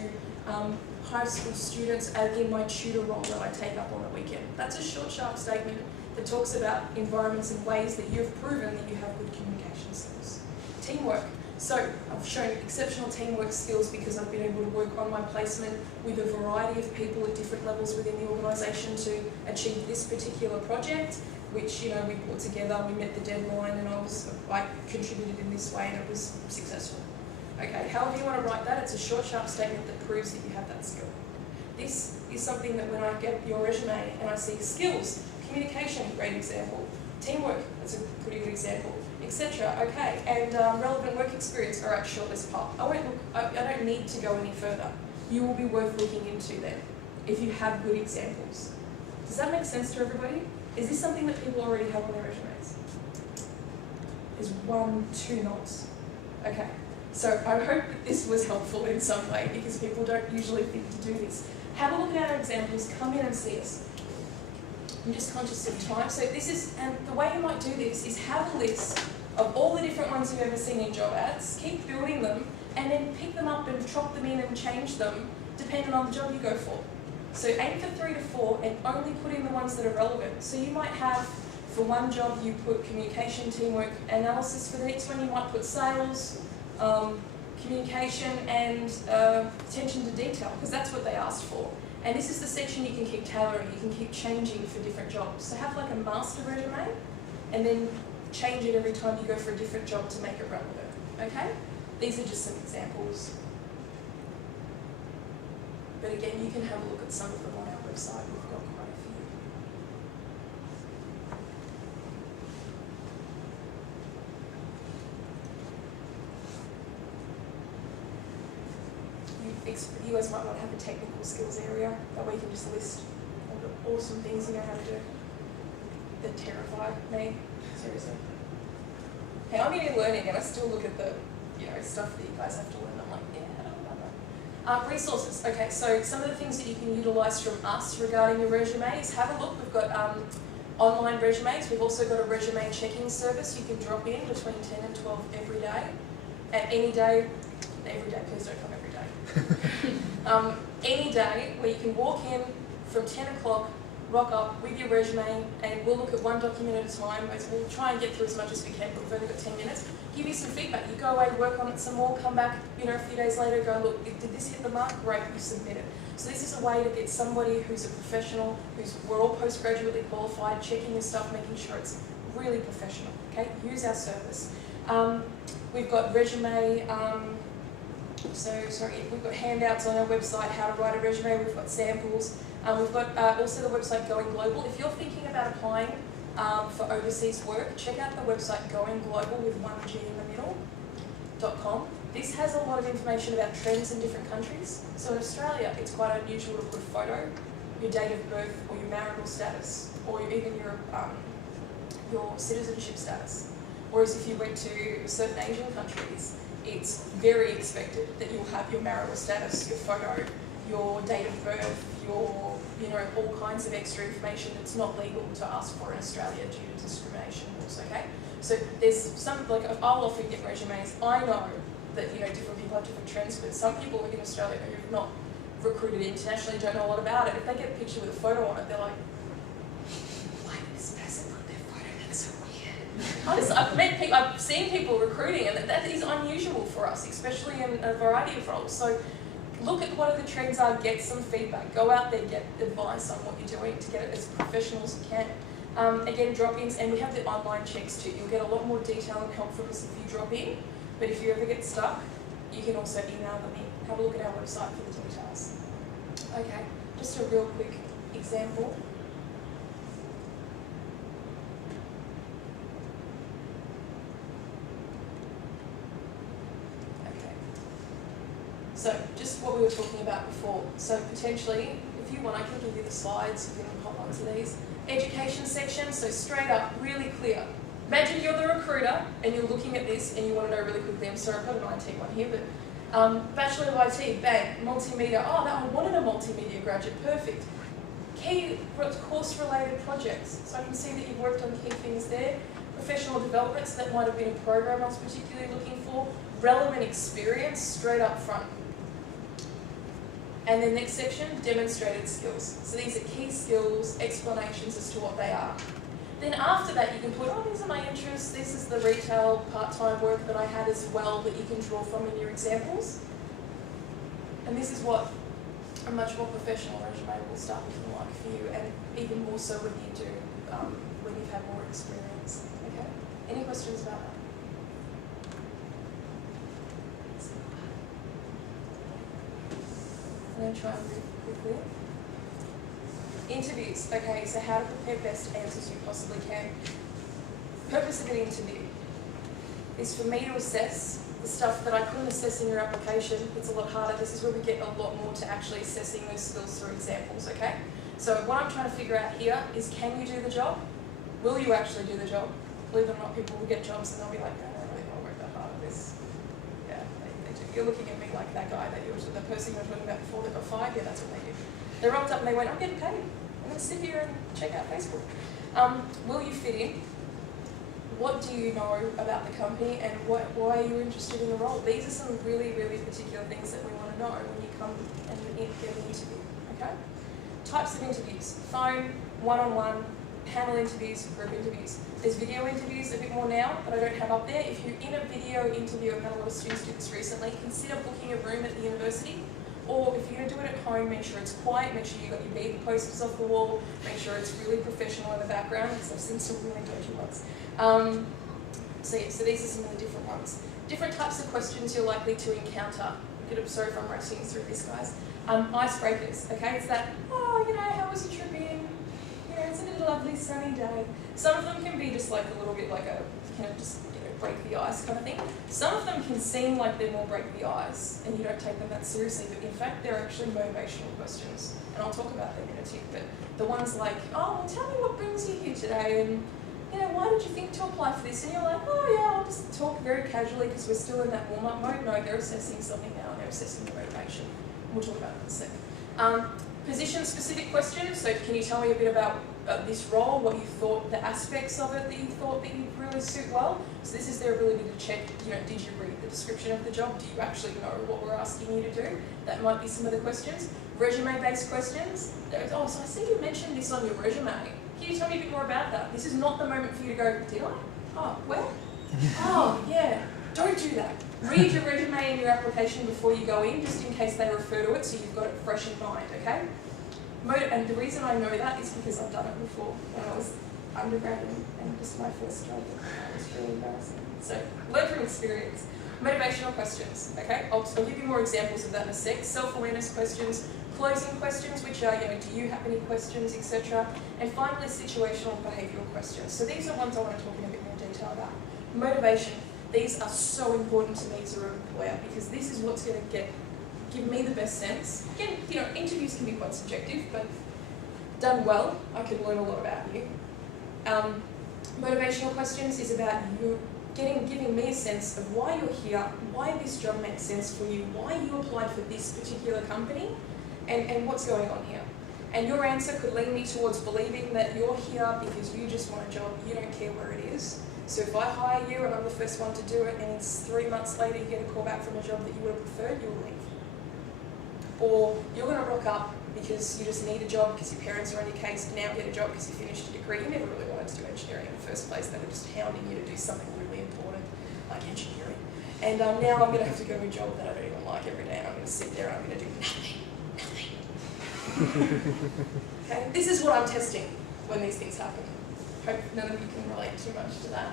high school students in my tutor role that I take up on the weekend. That's a short, sharp statement that talks about environments and ways that you've proven that you have good communication skills. Teamwork. So I've shown exceptional teamwork skills because I've been able to work on my placement with a variety of people at different levels within the organisation to achieve this particular project, which, you know, we put together, we met the deadline, and I contributed in this way and it was successful. Okay, however you want to write that, it's a short, sharp statement that proves that you have that skill. This is something that when I get your resume and I see skills, communication, great example, teamwork, that's a pretty good example, etc. Okay, and relevant work experience, all right, shortlist part. I don't need to go any further. You will be worth looking into them if you have good examples. Does that make sense to everybody? Is this something that people already have on their resumes? There's 1, 2 nods. Okay. So I hope that this was helpful in some way because people don't usually think to do this. Have a look at our examples, come in and see us. I'm just conscious of time. So this is, and the way you might do this is have a list of all the different ones you've ever seen in job ads, keep building them, and then pick them up and chop them in and change them depending on the job you go for. So aim for 3 to 4 and only put in the ones that are relevant. So you might have, for one job you put communication, teamwork, analysis. For the next one you might put sales, communication and attention to detail, because that's what they asked for. And this is the section you can keep tailoring, you can keep changing for different jobs. So have like a master resume and then change it every time you go for a different job to make it relevant, okay? These are just some examples. But again, you can have a look at some of them on our website, we've got quite a few. You guys might want to have a technical skills area that we can just list all the awesome things you know how to do that terrify me, seriously. Hey, I'm in learning and I still look at the stuff that you guys have to learn. I'm like, yeah, I don't know that. Resources. Okay, so some of the things that you can utilise from us regarding your resumes, have a look. We've got online resumes. We've also got a resume checking service you can drop in between 10 and 12 every day. At any day, every day, please don't come every day. Any day where you can walk in from 10 o'clock, rock up with your resume, and we'll look at one document at a time. We'll try and get through as much as we can, but we've only got 10 minutes. Give you some feedback. You go away, work on it some more, come back, a few days later, go, look, did this hit the mark? Great, you submit it. So this is a way to get somebody who's a professional, we're all postgraduately qualified, checking your stuff, making sure it's really professional, okay? Use our service. We've got resume, we've got handouts on our website, how to write a resume, we've got samples. We've got also the website Going Global. If you're thinking about applying for overseas work, check out the website Going Global with 1G in the middle.com. This has a lot of information about trends in different countries. So in Australia, it's quite unusual to put a photo, your date of birth, or your marital status, or even your citizenship status. Whereas if you went to certain Asian countries, it's very expected that you'll have your marital status, your photo, your date of birth, your, all kinds of extra information that's not legal to ask for in Australia due to discrimination rules, okay? So there's some, I'll often get resumes. I know that, different people have different trends, but some people in Australia who've not recruited internationally don't know a lot about it. If they get a picture with a photo on it, they're like, why did this person put their photo? That's so weird. Honestly, I've seen people recruiting, and that is unusual for us, especially in a variety of roles. So look at what the trends are, get some feedback, go out there, get advice on what you're doing to get it as professional as you can. Again, drop-ins, and we have the online checks too. You'll get a lot more detail and help from us if you drop in, but if you ever get stuck, you can also email them in. Have a look at our website for the details. Okay, just a real quick example. So, just what we were talking about before. So, potentially, if you want, I can give you the slides, you can hop onto these. Education section, so straight up, really clear. Imagine you're the recruiter and you're looking at this and you want to know really quickly, I'm sorry, I've got an IT one here, but Bachelor of IT, bang, multimedia, I wanted a multimedia graduate, perfect. Key course-related projects, so I can see that you've worked on key things there. Professional developments, that might have been a program I was particularly looking for. Relevant experience, straight up front. And then next section, demonstrated skills. So these are key skills, explanations as to what they are. Then after that, you can put, oh, these are my interests, this is the retail part-time work that I had as well that you can draw from in your examples. And this is what a much more professional resume will start looking like for you, and even more so when you do, when you've had more experience. Okay? Any questions about that? I'm going to try and move quickly. Interviews. Okay, so how to prepare best answers you possibly can. Purpose of an interview is for me to assess the stuff that I couldn't assess in your application. It's a lot harder. This is where we get a lot more to actually assessing those skills through examples, okay? So what I'm trying to figure out here is, can you do the job? Will you actually do the job? Believe it or not, people will get jobs and they'll be like, no, I don't really want to work that hard at this. Yeah, they do. You're looking at me like that guy, the person you were talking about before that got fired. Yeah, that's what they did. They rocked up and they went, I'm getting paid. I'm going to sit here and check out Facebook. Will you fit in? What do you know about the company, and why are you interested in the role? These are some really, really particular things that we want to know when you come and get an interview, okay? Types of interviews: phone, one-on-one, panel interviews, group interviews. There's video interviews a bit more now, but I don't have up there. If you're in a video interview, I've had a lot of students do this recently, consider booking a room at the university. Or if you're going to do it at home, make sure it's quiet, make sure you've got your bead posters off the wall, make sure it's really professional in the background, because I've seen some really dodgy ones. So these are some of the different ones. Different types of questions you're likely to encounter. Sorry if I'm rushing through this, guys. Icebreakers, okay? It's that, oh, how was your trip in? Isn't it a lovely sunny day? Some of them can be just like a little bit like a, just break the ice kind of thing. Some of them can seem like they're more break the ice and you don't take them that seriously, but in fact they're actually motivational questions, and I'll talk about them in a tick. But the ones like, oh, well, tell me what brings you here today, and why did you think to apply for this? And you're like, oh yeah, I'll just talk very casually because we're still in that warm-up mode. No, they're assessing something now, and they're assessing the motivation. We'll talk about it in a sec. Position-specific questions. So can you tell me a bit about this role, what you thought, the aspects of it that you thought that you'd really suit well? So this is their ability to check, did you read the description of the job? Do you actually know what we're asking you to do? That might be some of the questions. Resume-based questions. Oh, so I see you mentioned this on your resume. Can you tell me a bit more about that? This is not the moment for you to go, did I? Oh, well? Oh, yeah. Don't do that. Read your resume and your application before you go in, just in case they refer to it, so you've got it fresh in mind, okay? And the reason I know that is because I've done it before when I was undergrad and just my first job. It was really embarrassing. So, learn from experience. Motivational questions, okay? I'll give you more examples of that in a sec. Self-awareness questions, closing questions, which are, do you have any questions, etc. And finally, situational and behavioural questions. So these are ones I want to talk in a bit more detail about. Motivation. These are so important to me as an employer, because this is what's going to give me the best sense. Again, interviews can be quite subjective, but done well, I can learn a lot about you. Motivational questions is about you giving me a sense of why you're here, why this job makes sense for you, why you applied for this particular company, and what's going on here. And your answer could lead me towards believing that you're here because you just want a job, you don't care where it is. So if I hire you and I'm the first one to do it, and it's 3 months later you get a call back from a job that you would have preferred, you'll leave. Or you're going to rock up because you just need a job because your parents are on your case, now get a job because you finished a degree. You never really wanted to do engineering in the first place. They were just hounding you to do something really important like engineering. And now I'm going to have to go to a job that I don't even like every day, and I'm going to sit there and I'm going to do nothing. Okay? This is what I'm testing when these things happen. Hope none of you can relate too much to that.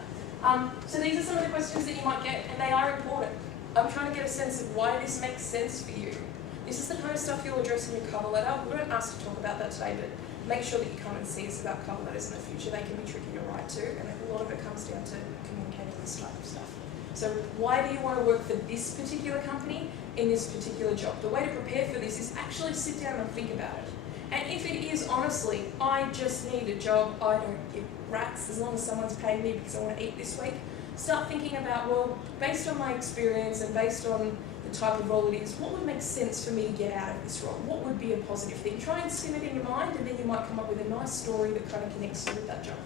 So these are some of the questions that you might get, and they are important. I'm trying to get a sense of why this makes sense for you. This is the kind of stuff you'll address in your cover letter. We won't ask to talk about that today, but make sure that you come and see us about cover letters in the future. They can be tricky to write to, and a lot of it comes down to communicating this type of stuff. So why do you want to work for this particular company in this particular job? The way to prepare for this is actually sit down and think about it. And if it is honestly, I just need a job, I don't give rats as long as someone's paying me because I want to eat this week, start thinking about, well, based on my experience and based on the type of role it is, what would make sense for me to get out of this role? What would be a positive thing? Try and spin it in your mind, and then you might come up with a nice story that kind of connects you with that job.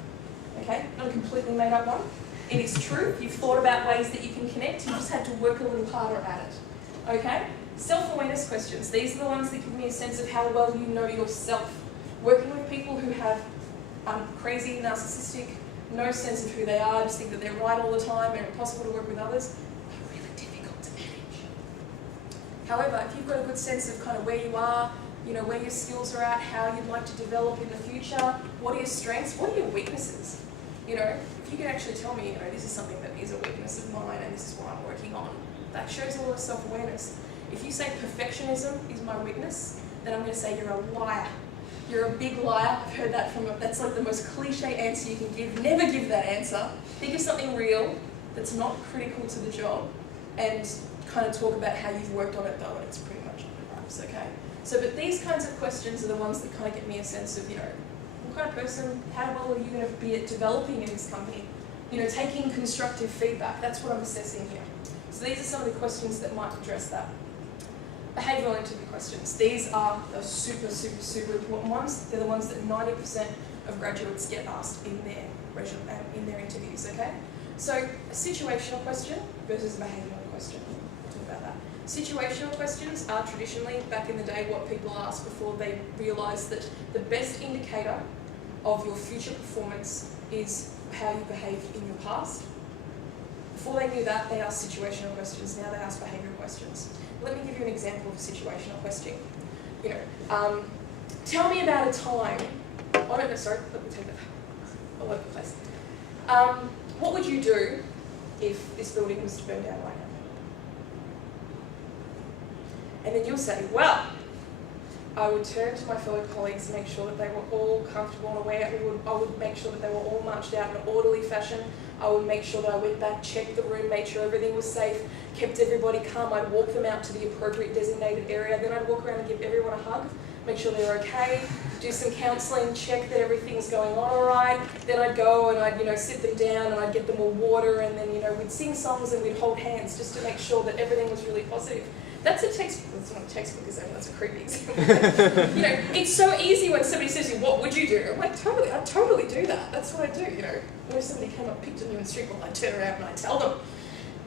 Okay? Not a completely made up one. It is true. You've thought about ways that you can connect. You just had to work a little harder at it. Okay? Self-awareness questions. These are the ones that give me a sense of how well you know yourself. Working with people who have crazy, narcissistic, no sense of who they are, just think that they're right all the time and impossible to work with others, are really difficult to manage. However, if you've got a good sense of kind of where you are, you know, where your skills are at, how you'd like to develop in the future, what are your strengths, what are your weaknesses? You know, if you can actually tell me, you know, this is something that is a weakness of mine and this is what I'm working on, that shows a lot of self-awareness. If you say perfectionism is my weakness, then I'm going to say you're a liar. You're a big liar. I've heard that that's like the most cliche answer you can give. Never give that answer. Think of something real that's not critical to the job and kind of talk about how you've worked on it though, and it's pretty much on the wraps, okay? So, but these kinds of questions are the ones that kind of get me a sense of, you know, what kind of person, how well are you going to be at developing in this company? You know, taking constructive feedback, that's what I'm assessing here. So these are some of the questions that might address that. Behavioural interview questions. These are the super important ones. They're the ones that 90% of graduates get asked in their interviews, okay? So a situational question versus a behavioural question. We'll talk about that. Situational questions are traditionally, back in the day, what people asked before they realised that the best indicator of your future performance is how you behaved in your past. Before they knew that, they asked situational questions. Now they ask behavioural questions. Let me give you an example of a situational question. You know, tell me about a time. Oh no, sorry. Let me take that all over the place. What would you do if this building was to burn down right now? And then you'll say, well, I would turn to my fellow colleagues and make sure that they were all comfortable and aware. I would make sure that they were all marched out in an orderly fashion. I would make sure that I went back, checked the room, made sure everything was safe, kept everybody calm. I'd walk them out to the appropriate designated area. Then I'd walk around and give everyone a hug, make sure they're okay, do some counselling, check that everything's going on all right. Then I'd go and I'd, you know, sit them down and I'd get them all water, and then, you know, we'd sing songs and we'd hold hands just to make sure that everything was really positive. That's a textbook. That's not a textbook, is it? That's a creepy example. You know, it's so easy when somebody says to you, what would you do? I'm like, totally, I'd totally do that. That's what I do, you know. When somebody came up, picked on you in the street, well, I'd turn around and I'd tell them,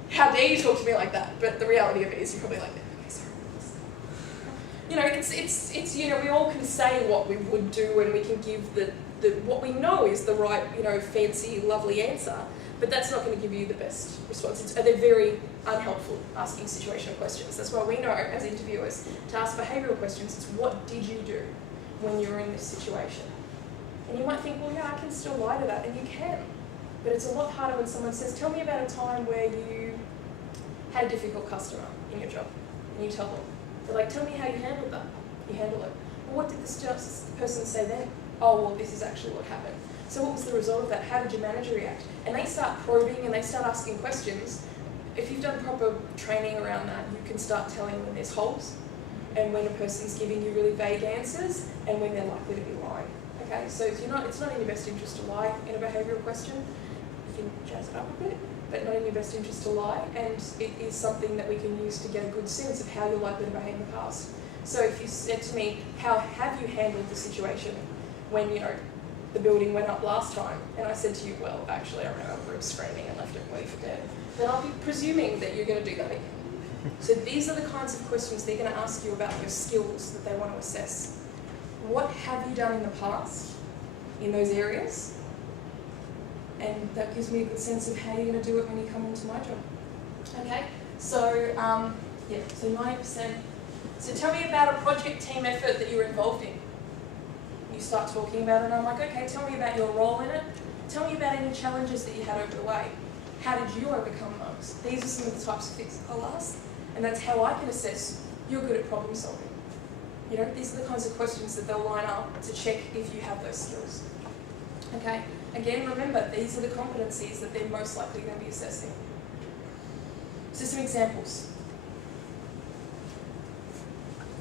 how dare you talk to me like that? But the reality of it is you're probably like, okay, sorry. You know, it's you know, we all can say what we would do and we can give what we know is the right, you know, fancy, lovely answer. But that's not going to give you the best response. They're very unhelpful asking situational questions. That's why we know, as interviewers, to ask behavioural questions, it's what did you do when you were in this situation? And you might think, well, yeah, I can still lie to that, and you can. But it's a lot harder when someone says, tell me about a time where you had a difficult customer in your job, and you tell them. They're like, tell me how you handled that. You handle it. Well, what did the person say then? Oh, well, this is actually what happened. So what was the result of that? How did your manager react? And they start probing and they start asking questions. If you've done proper training around that, you can start telling when there's holes and when a person's giving you really vague answers and when they're likely to be lying. Okay, so it's not in your best interest to lie in a behavioural question. You can jazz it up a bit, but not in your best interest to lie. And it is something that we can use to get a good sense of how you're likely to behave in the past. So if you said to me, how have you handled the situation when, you know, the building went up last time, and I said to you, well, actually I ran over the room screaming and left everybody for dead, then I'll be presuming that you're going to do that again. So these are the kinds of questions they're going to ask you about your skills that they want to assess. What have you done in the past in those areas? And that gives me a good sense of how you're going to do it when you come into my job. Okay, so yeah, so 90%. So tell me about a project team effort that you were involved in. You start talking about it and I'm like, okay, tell me about your role in it. Tell me about any challenges that you had over the way. How did you overcome those? These are some of the types of things I'll ask, and that's how I can assess you're good at problem solving. You know, these are the kinds of questions that they'll line up to check if you have those skills. Okay, again, remember, these are the competencies that they're most likely going to be assessing. So some examples.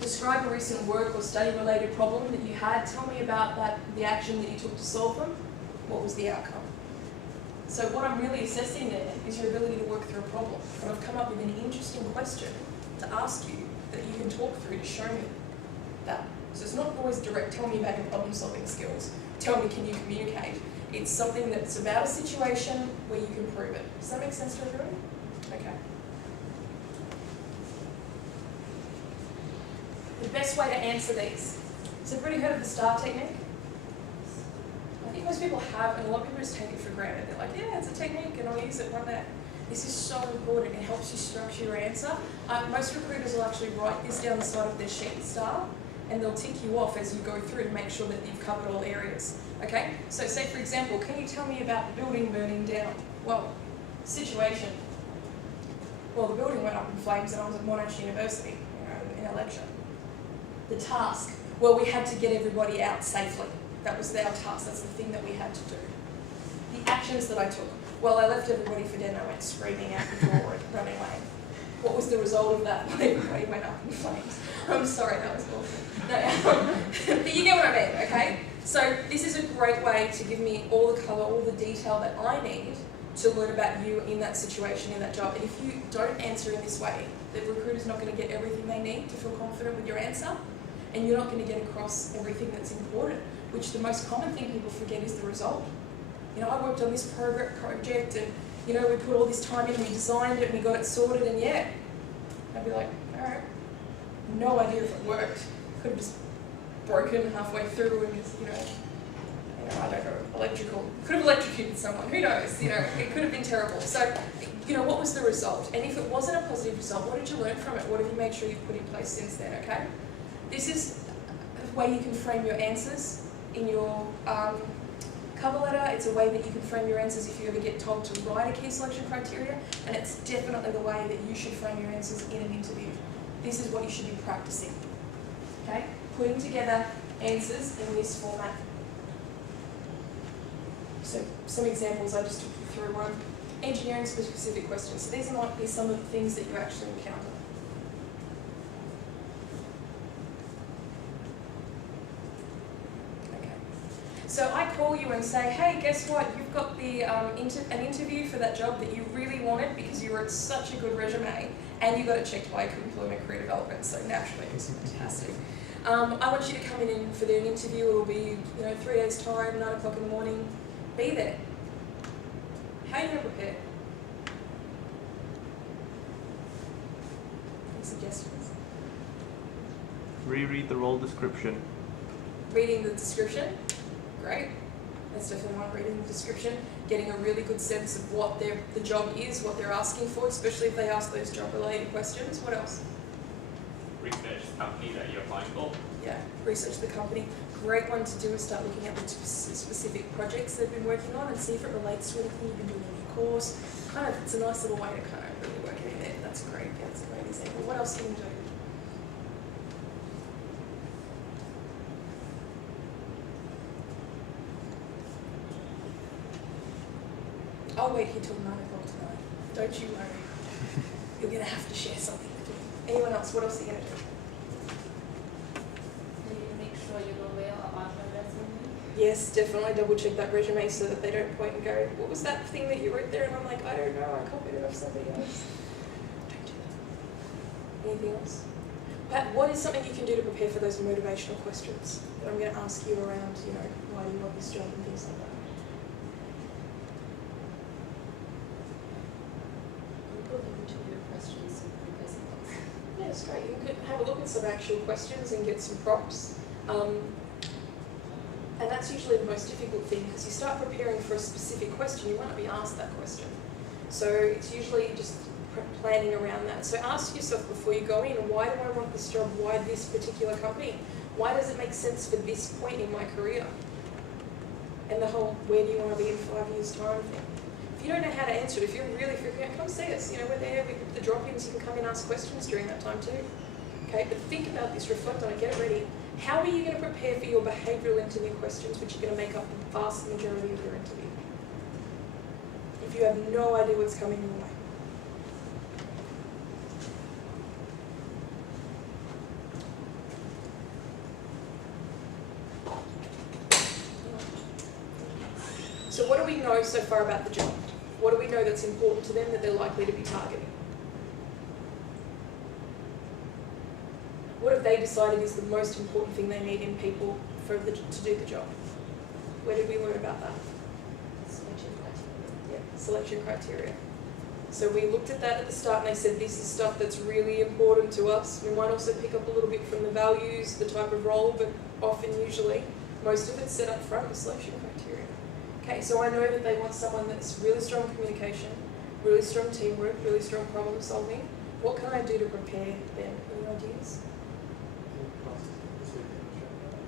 Describe a recent work or study-related problem that you had. Tell me about the action that you took to solve them. What was the outcome? So what I'm really assessing there is your ability to work through a problem. And I've come up with an interesting question to ask you that you can talk through to show me that. So it's not always direct, tell me about your problem-solving skills. Tell me, can you communicate? It's something that's about a situation where you can prove it. Does that make sense to everyone? Okay. The best way to answer these. Has everybody heard of the STAR technique? I think most people have, and a lot of people just take it for granted. They're like, yeah, it's a technique and I'll use it one day. This is so important. It helps you structure your answer. Most recruiters will actually write this down the side of their sheet, STAR, and they'll tick you off as you go through to make sure that you've covered all areas. Okay? So say, for example, can you tell me about the building burning down? Well, situation. Well, the building went up in flames and I was at Monash University, in a lecture. The task. Well, we had to get everybody out safely. That was our task. That's the thing that we had to do. The actions that I took. Well, I left everybody for dinner, went screaming out the door and running away. What was the result of that? Well, everybody went up in flames. I'm sorry, that was awful. No, but you get what I mean, okay? So this is a great way to give me all the colour, all the detail that I need to learn about you in that situation, in that job. And if you don't answer in this way, the recruiter's not going to get everything they need to feel confident with your answer, and you're not going to get across everything that's important, which the most common thing people forget is the result. You know, I worked on this project and, you know, we put all this time in and we designed it and we got it sorted and yeah. I'd be like, all right, no idea if it worked. Could have just broken halfway through and just, you know, I don't know, electrical. Could have electrocuted someone, who knows, you know, it could have been terrible. So, you know, what was the result? And if it wasn't a positive result, what did you learn from it? What have you made sure you've put in place since then, okay? This is a way you can frame your answers in your cover letter. It's a way that you can frame your answers if you ever get told to write a key selection criteria, and it's definitely the way that you should frame your answers in an interview. This is what you should be practicing, okay? Putting together answers in this format. So some examples, I just took you through one. Engineering specific questions. So these might be some of the things that you actually encounter. So I call you and say, hey, guess what? You've got the an interview for that job that you really wanted because you wrote such a good resume and you got it checked by Employment Career Development, so naturally it was fantastic. I want you to come in for an interview. It'll be, 3 days' time, 9 o'clock in the morning. Be there. How are you going to prepare? Any suggestions? Reread the role description. Reading the description. Great. That's definitely one, reading the description, getting a really good sense of what the job is, what they're asking for, especially if they ask those job-related questions. What else? Research the company that you're applying for. Yeah, research the company. Great one to do is start looking at the specific projects they've been working on and see if it relates to anything you've been doing in your course. It's a nice little way to kind of really work it in there. That's great. Yeah, that's a great example. What else can you do? I'll wait here till 9 o'clock tonight. Don't you worry. You're going to have to share something with me. Anyone else? What else are you going to do? Do you make sure you go well about your resume? Yes, definitely double check that resume so that they don't point and go, what was that thing that you wrote there? And I'm like, I don't know, I copied it off somebody else. Don't do that. Anything else? Pat, what is something you can do to prepare for those motivational questions that I'm going to ask you around, why do you want this job and things like that? Yeah, it's great. You can have a look at some actual questions and get some prompts. And that's usually the most difficult thing because you start preparing for a specific question, you want to be asked that question. So it's usually just planning around that. So ask yourself before you go in, why do I want this job? Why this particular company? Why does it make sense for this point in my career? And the whole, where do you want to be in 5 years' time thing. If you don't know how to answer it, if you're really freaking out, come see us. We're there with the drop-ins. You can come and ask questions during that time too. Okay, but think about this, reflect on it, get it ready. How are you going to prepare for your behavioural interview questions, which are going to make up the vast majority of your interview? If you have no idea what's coming your way. So what do we know so far about the job? What do we know that's important to them that they're likely to be targeting? What have they decided is the most important thing they need in people to do the job? Where did we learn about that? Selection criteria. Yeah, selection criteria. So we looked at that at the start and they said this is stuff that's really important to us. We might also pick up a little bit from the values, the type of role, but often, usually, most of it's set up front, the selection criteria. Okay, so I know that they want someone that's really strong communication, really strong teamwork, really strong problem solving. What can I do to prepare them? Any ideas?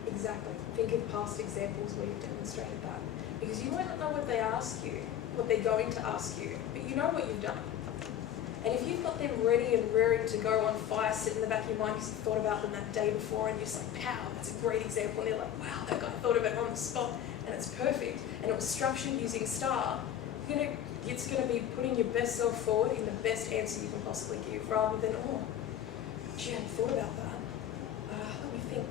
Exactly. Think of past examples where you've demonstrated that. Because you might not know what they ask you, what they're going to ask you, but you know what you've done. And if you've got them ready and raring to go on fire, sit in the back of your mind because you thought about them that day before and you're just like, wow, that's a great example. And they're like, wow, that guy thought of it on the spot and it's perfect. And it was structured using STAR. It's going to be putting your best self forward in the best answer you can possibly give rather than, oh, gee, I hadn't thought about that. Let me think.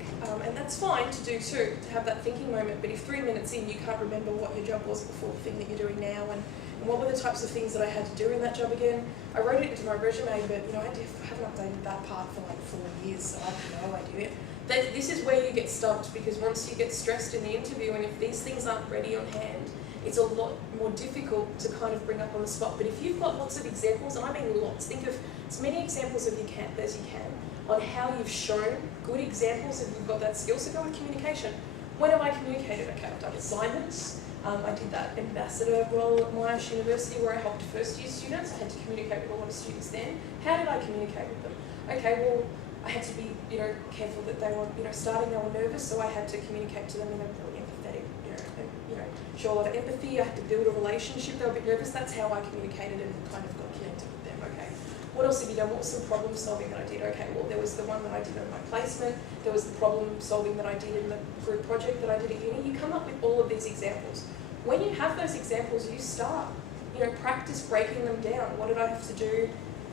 And that's fine to do too, to have that thinking moment. But if 3 minutes in you can't remember what your job was before the thing that you're doing now and what were the types of things that I had to do in that job again, I wrote it into my resume, but I haven't updated that part for like 4 years, so I have no idea. This is where you get stumped because once you get stressed in the interview and if these things aren't ready on hand, it's a lot more difficult to kind of bring up on the spot. But if you've got lots of examples, and I mean lots, think of as many examples as you can on how you've shown good examples and you've got that skill. So go with communication. When have I communicated? Okay, I've done assignments. I did that ambassador role at Monash University where I helped first year students. I had to communicate with a lot of students then. How did I communicate with them? Okay, well, I had to be, careful that they were, starting they were nervous, so I had to communicate to them in a really empathetic, show a lot of empathy. I had to build a relationship. They were a bit nervous. That's how I communicated and kind of got connected with them. Okay. What else have you done? What was some problem solving that I did? Okay, well, there was the one that I did on my placement. There was the problem solving that I did in the group project that I did at uni. You come up with all of these examples. When you have those examples, you start. Practice breaking them down. What did I have to do?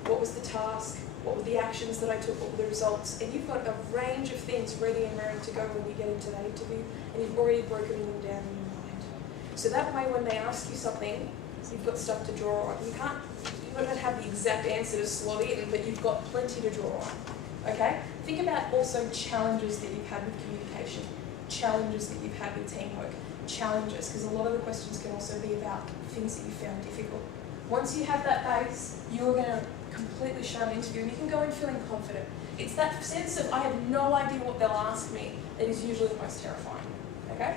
What was the task? What were the actions that I took? What were the results? And you've got a range of things ready and raring to go when you get into that interview, and you've already broken them down in your mind. So that way, when they ask you something, you've got stuff to draw on. You don't have the exact answer to slot in, but you've got plenty to draw on. Okay? Think about also challenges that you've had with communication, challenges that you've had with teamwork, challenges, because a lot of the questions can also be about things that you found difficult. Once you have that base, you're going to completely shun an interview and you can go in feeling confident. It's that sense of I have no idea what they'll ask me that is usually the most terrifying. Okay?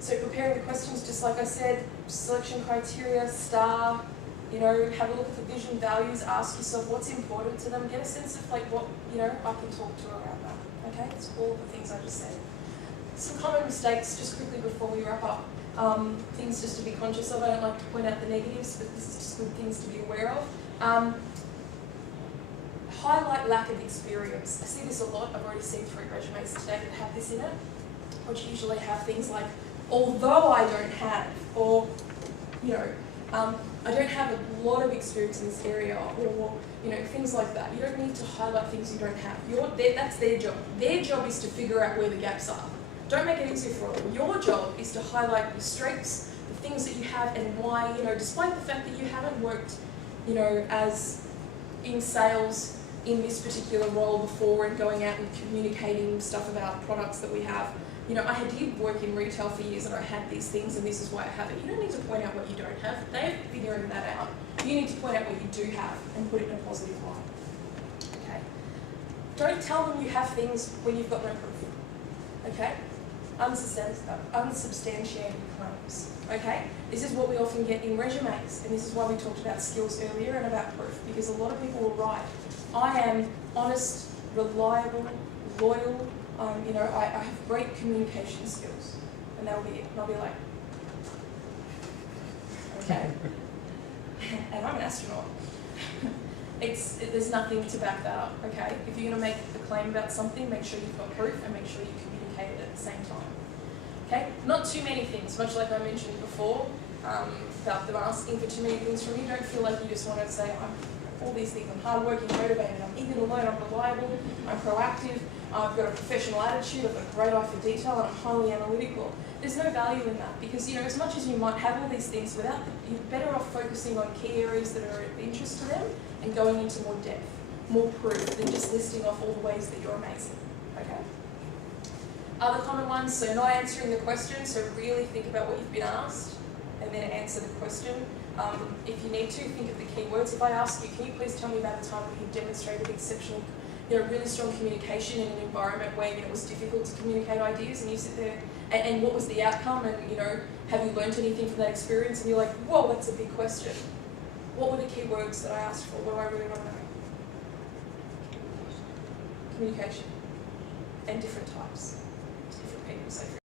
So preparing the questions, just like I said, selection criteria, STAR, have a look at the vision, values, ask yourself what's important to them, get a sense of like what, I can talk to around that. Okay? It's all the things I just said. Some common mistakes, just quickly before we wrap up, things just to be conscious of. I don't like to point out the negatives, but this is just good things to be aware of. Highlight lack of experience. I see this a lot. I've already seen 3 resumes today that have this in it, which usually have things like, although I don't have, or, I don't have a lot of experience in this area, or, things like that. You don't need to highlight things you don't have. That's their job. Their job is to figure out where the gaps are. Don't make it easier for them. Your job is to highlight your strengths, the things that you have, and why, despite the fact that you haven't worked, as in sales in this particular role before and going out and communicating stuff about products that we have. I did work in retail for years and I had these things and this is why I have it. You don't need to point out what you don't have. They're figuring that out. You need to point out what you do have and put it in a positive light. Okay? Don't tell them you have things when you've got no proof. Okay? Unsubstantiated claims. Okay? This is what we often get in resumes, and this is why we talked about skills earlier and about proof, because a lot of people will write, I am honest, reliable, loyal, I have great communication skills. And that'll be it. And I'll be like, okay. And I'm an astronaut. There's nothing to back that up, okay? If you're going to make a claim about something, make sure you've got proof and make sure you communicate it at the same time. Okay? Not too many things, much like I mentioned before, about them asking for too many things from you. Don't feel like you just want to say, I'm all these things. I'm hardworking, motivated, I'm eager to learn, I'm reliable, I'm proactive, I've got a professional attitude, I've got a great eye for detail, and I'm highly analytical. There's no value in that because, as much as you might have all these things, you're better off focusing on key areas that are of interest to them and going into more depth, more proof than just listing off all the ways that you're amazing. Okay? Other common ones, so not answering the question, so really think about what you've been asked and then answer the question. If you need to, think of the keywords. If I ask you, can you please tell me about a time when you demonstrated exceptional, really strong communication in an environment where, it was difficult to communicate ideas, and you sit there, and what was the outcome, and, have you learnt anything from that experience? And you're like, whoa, that's a big question. What were the keywords that I asked for? What do I really want to know? Communication. And different types. Different people say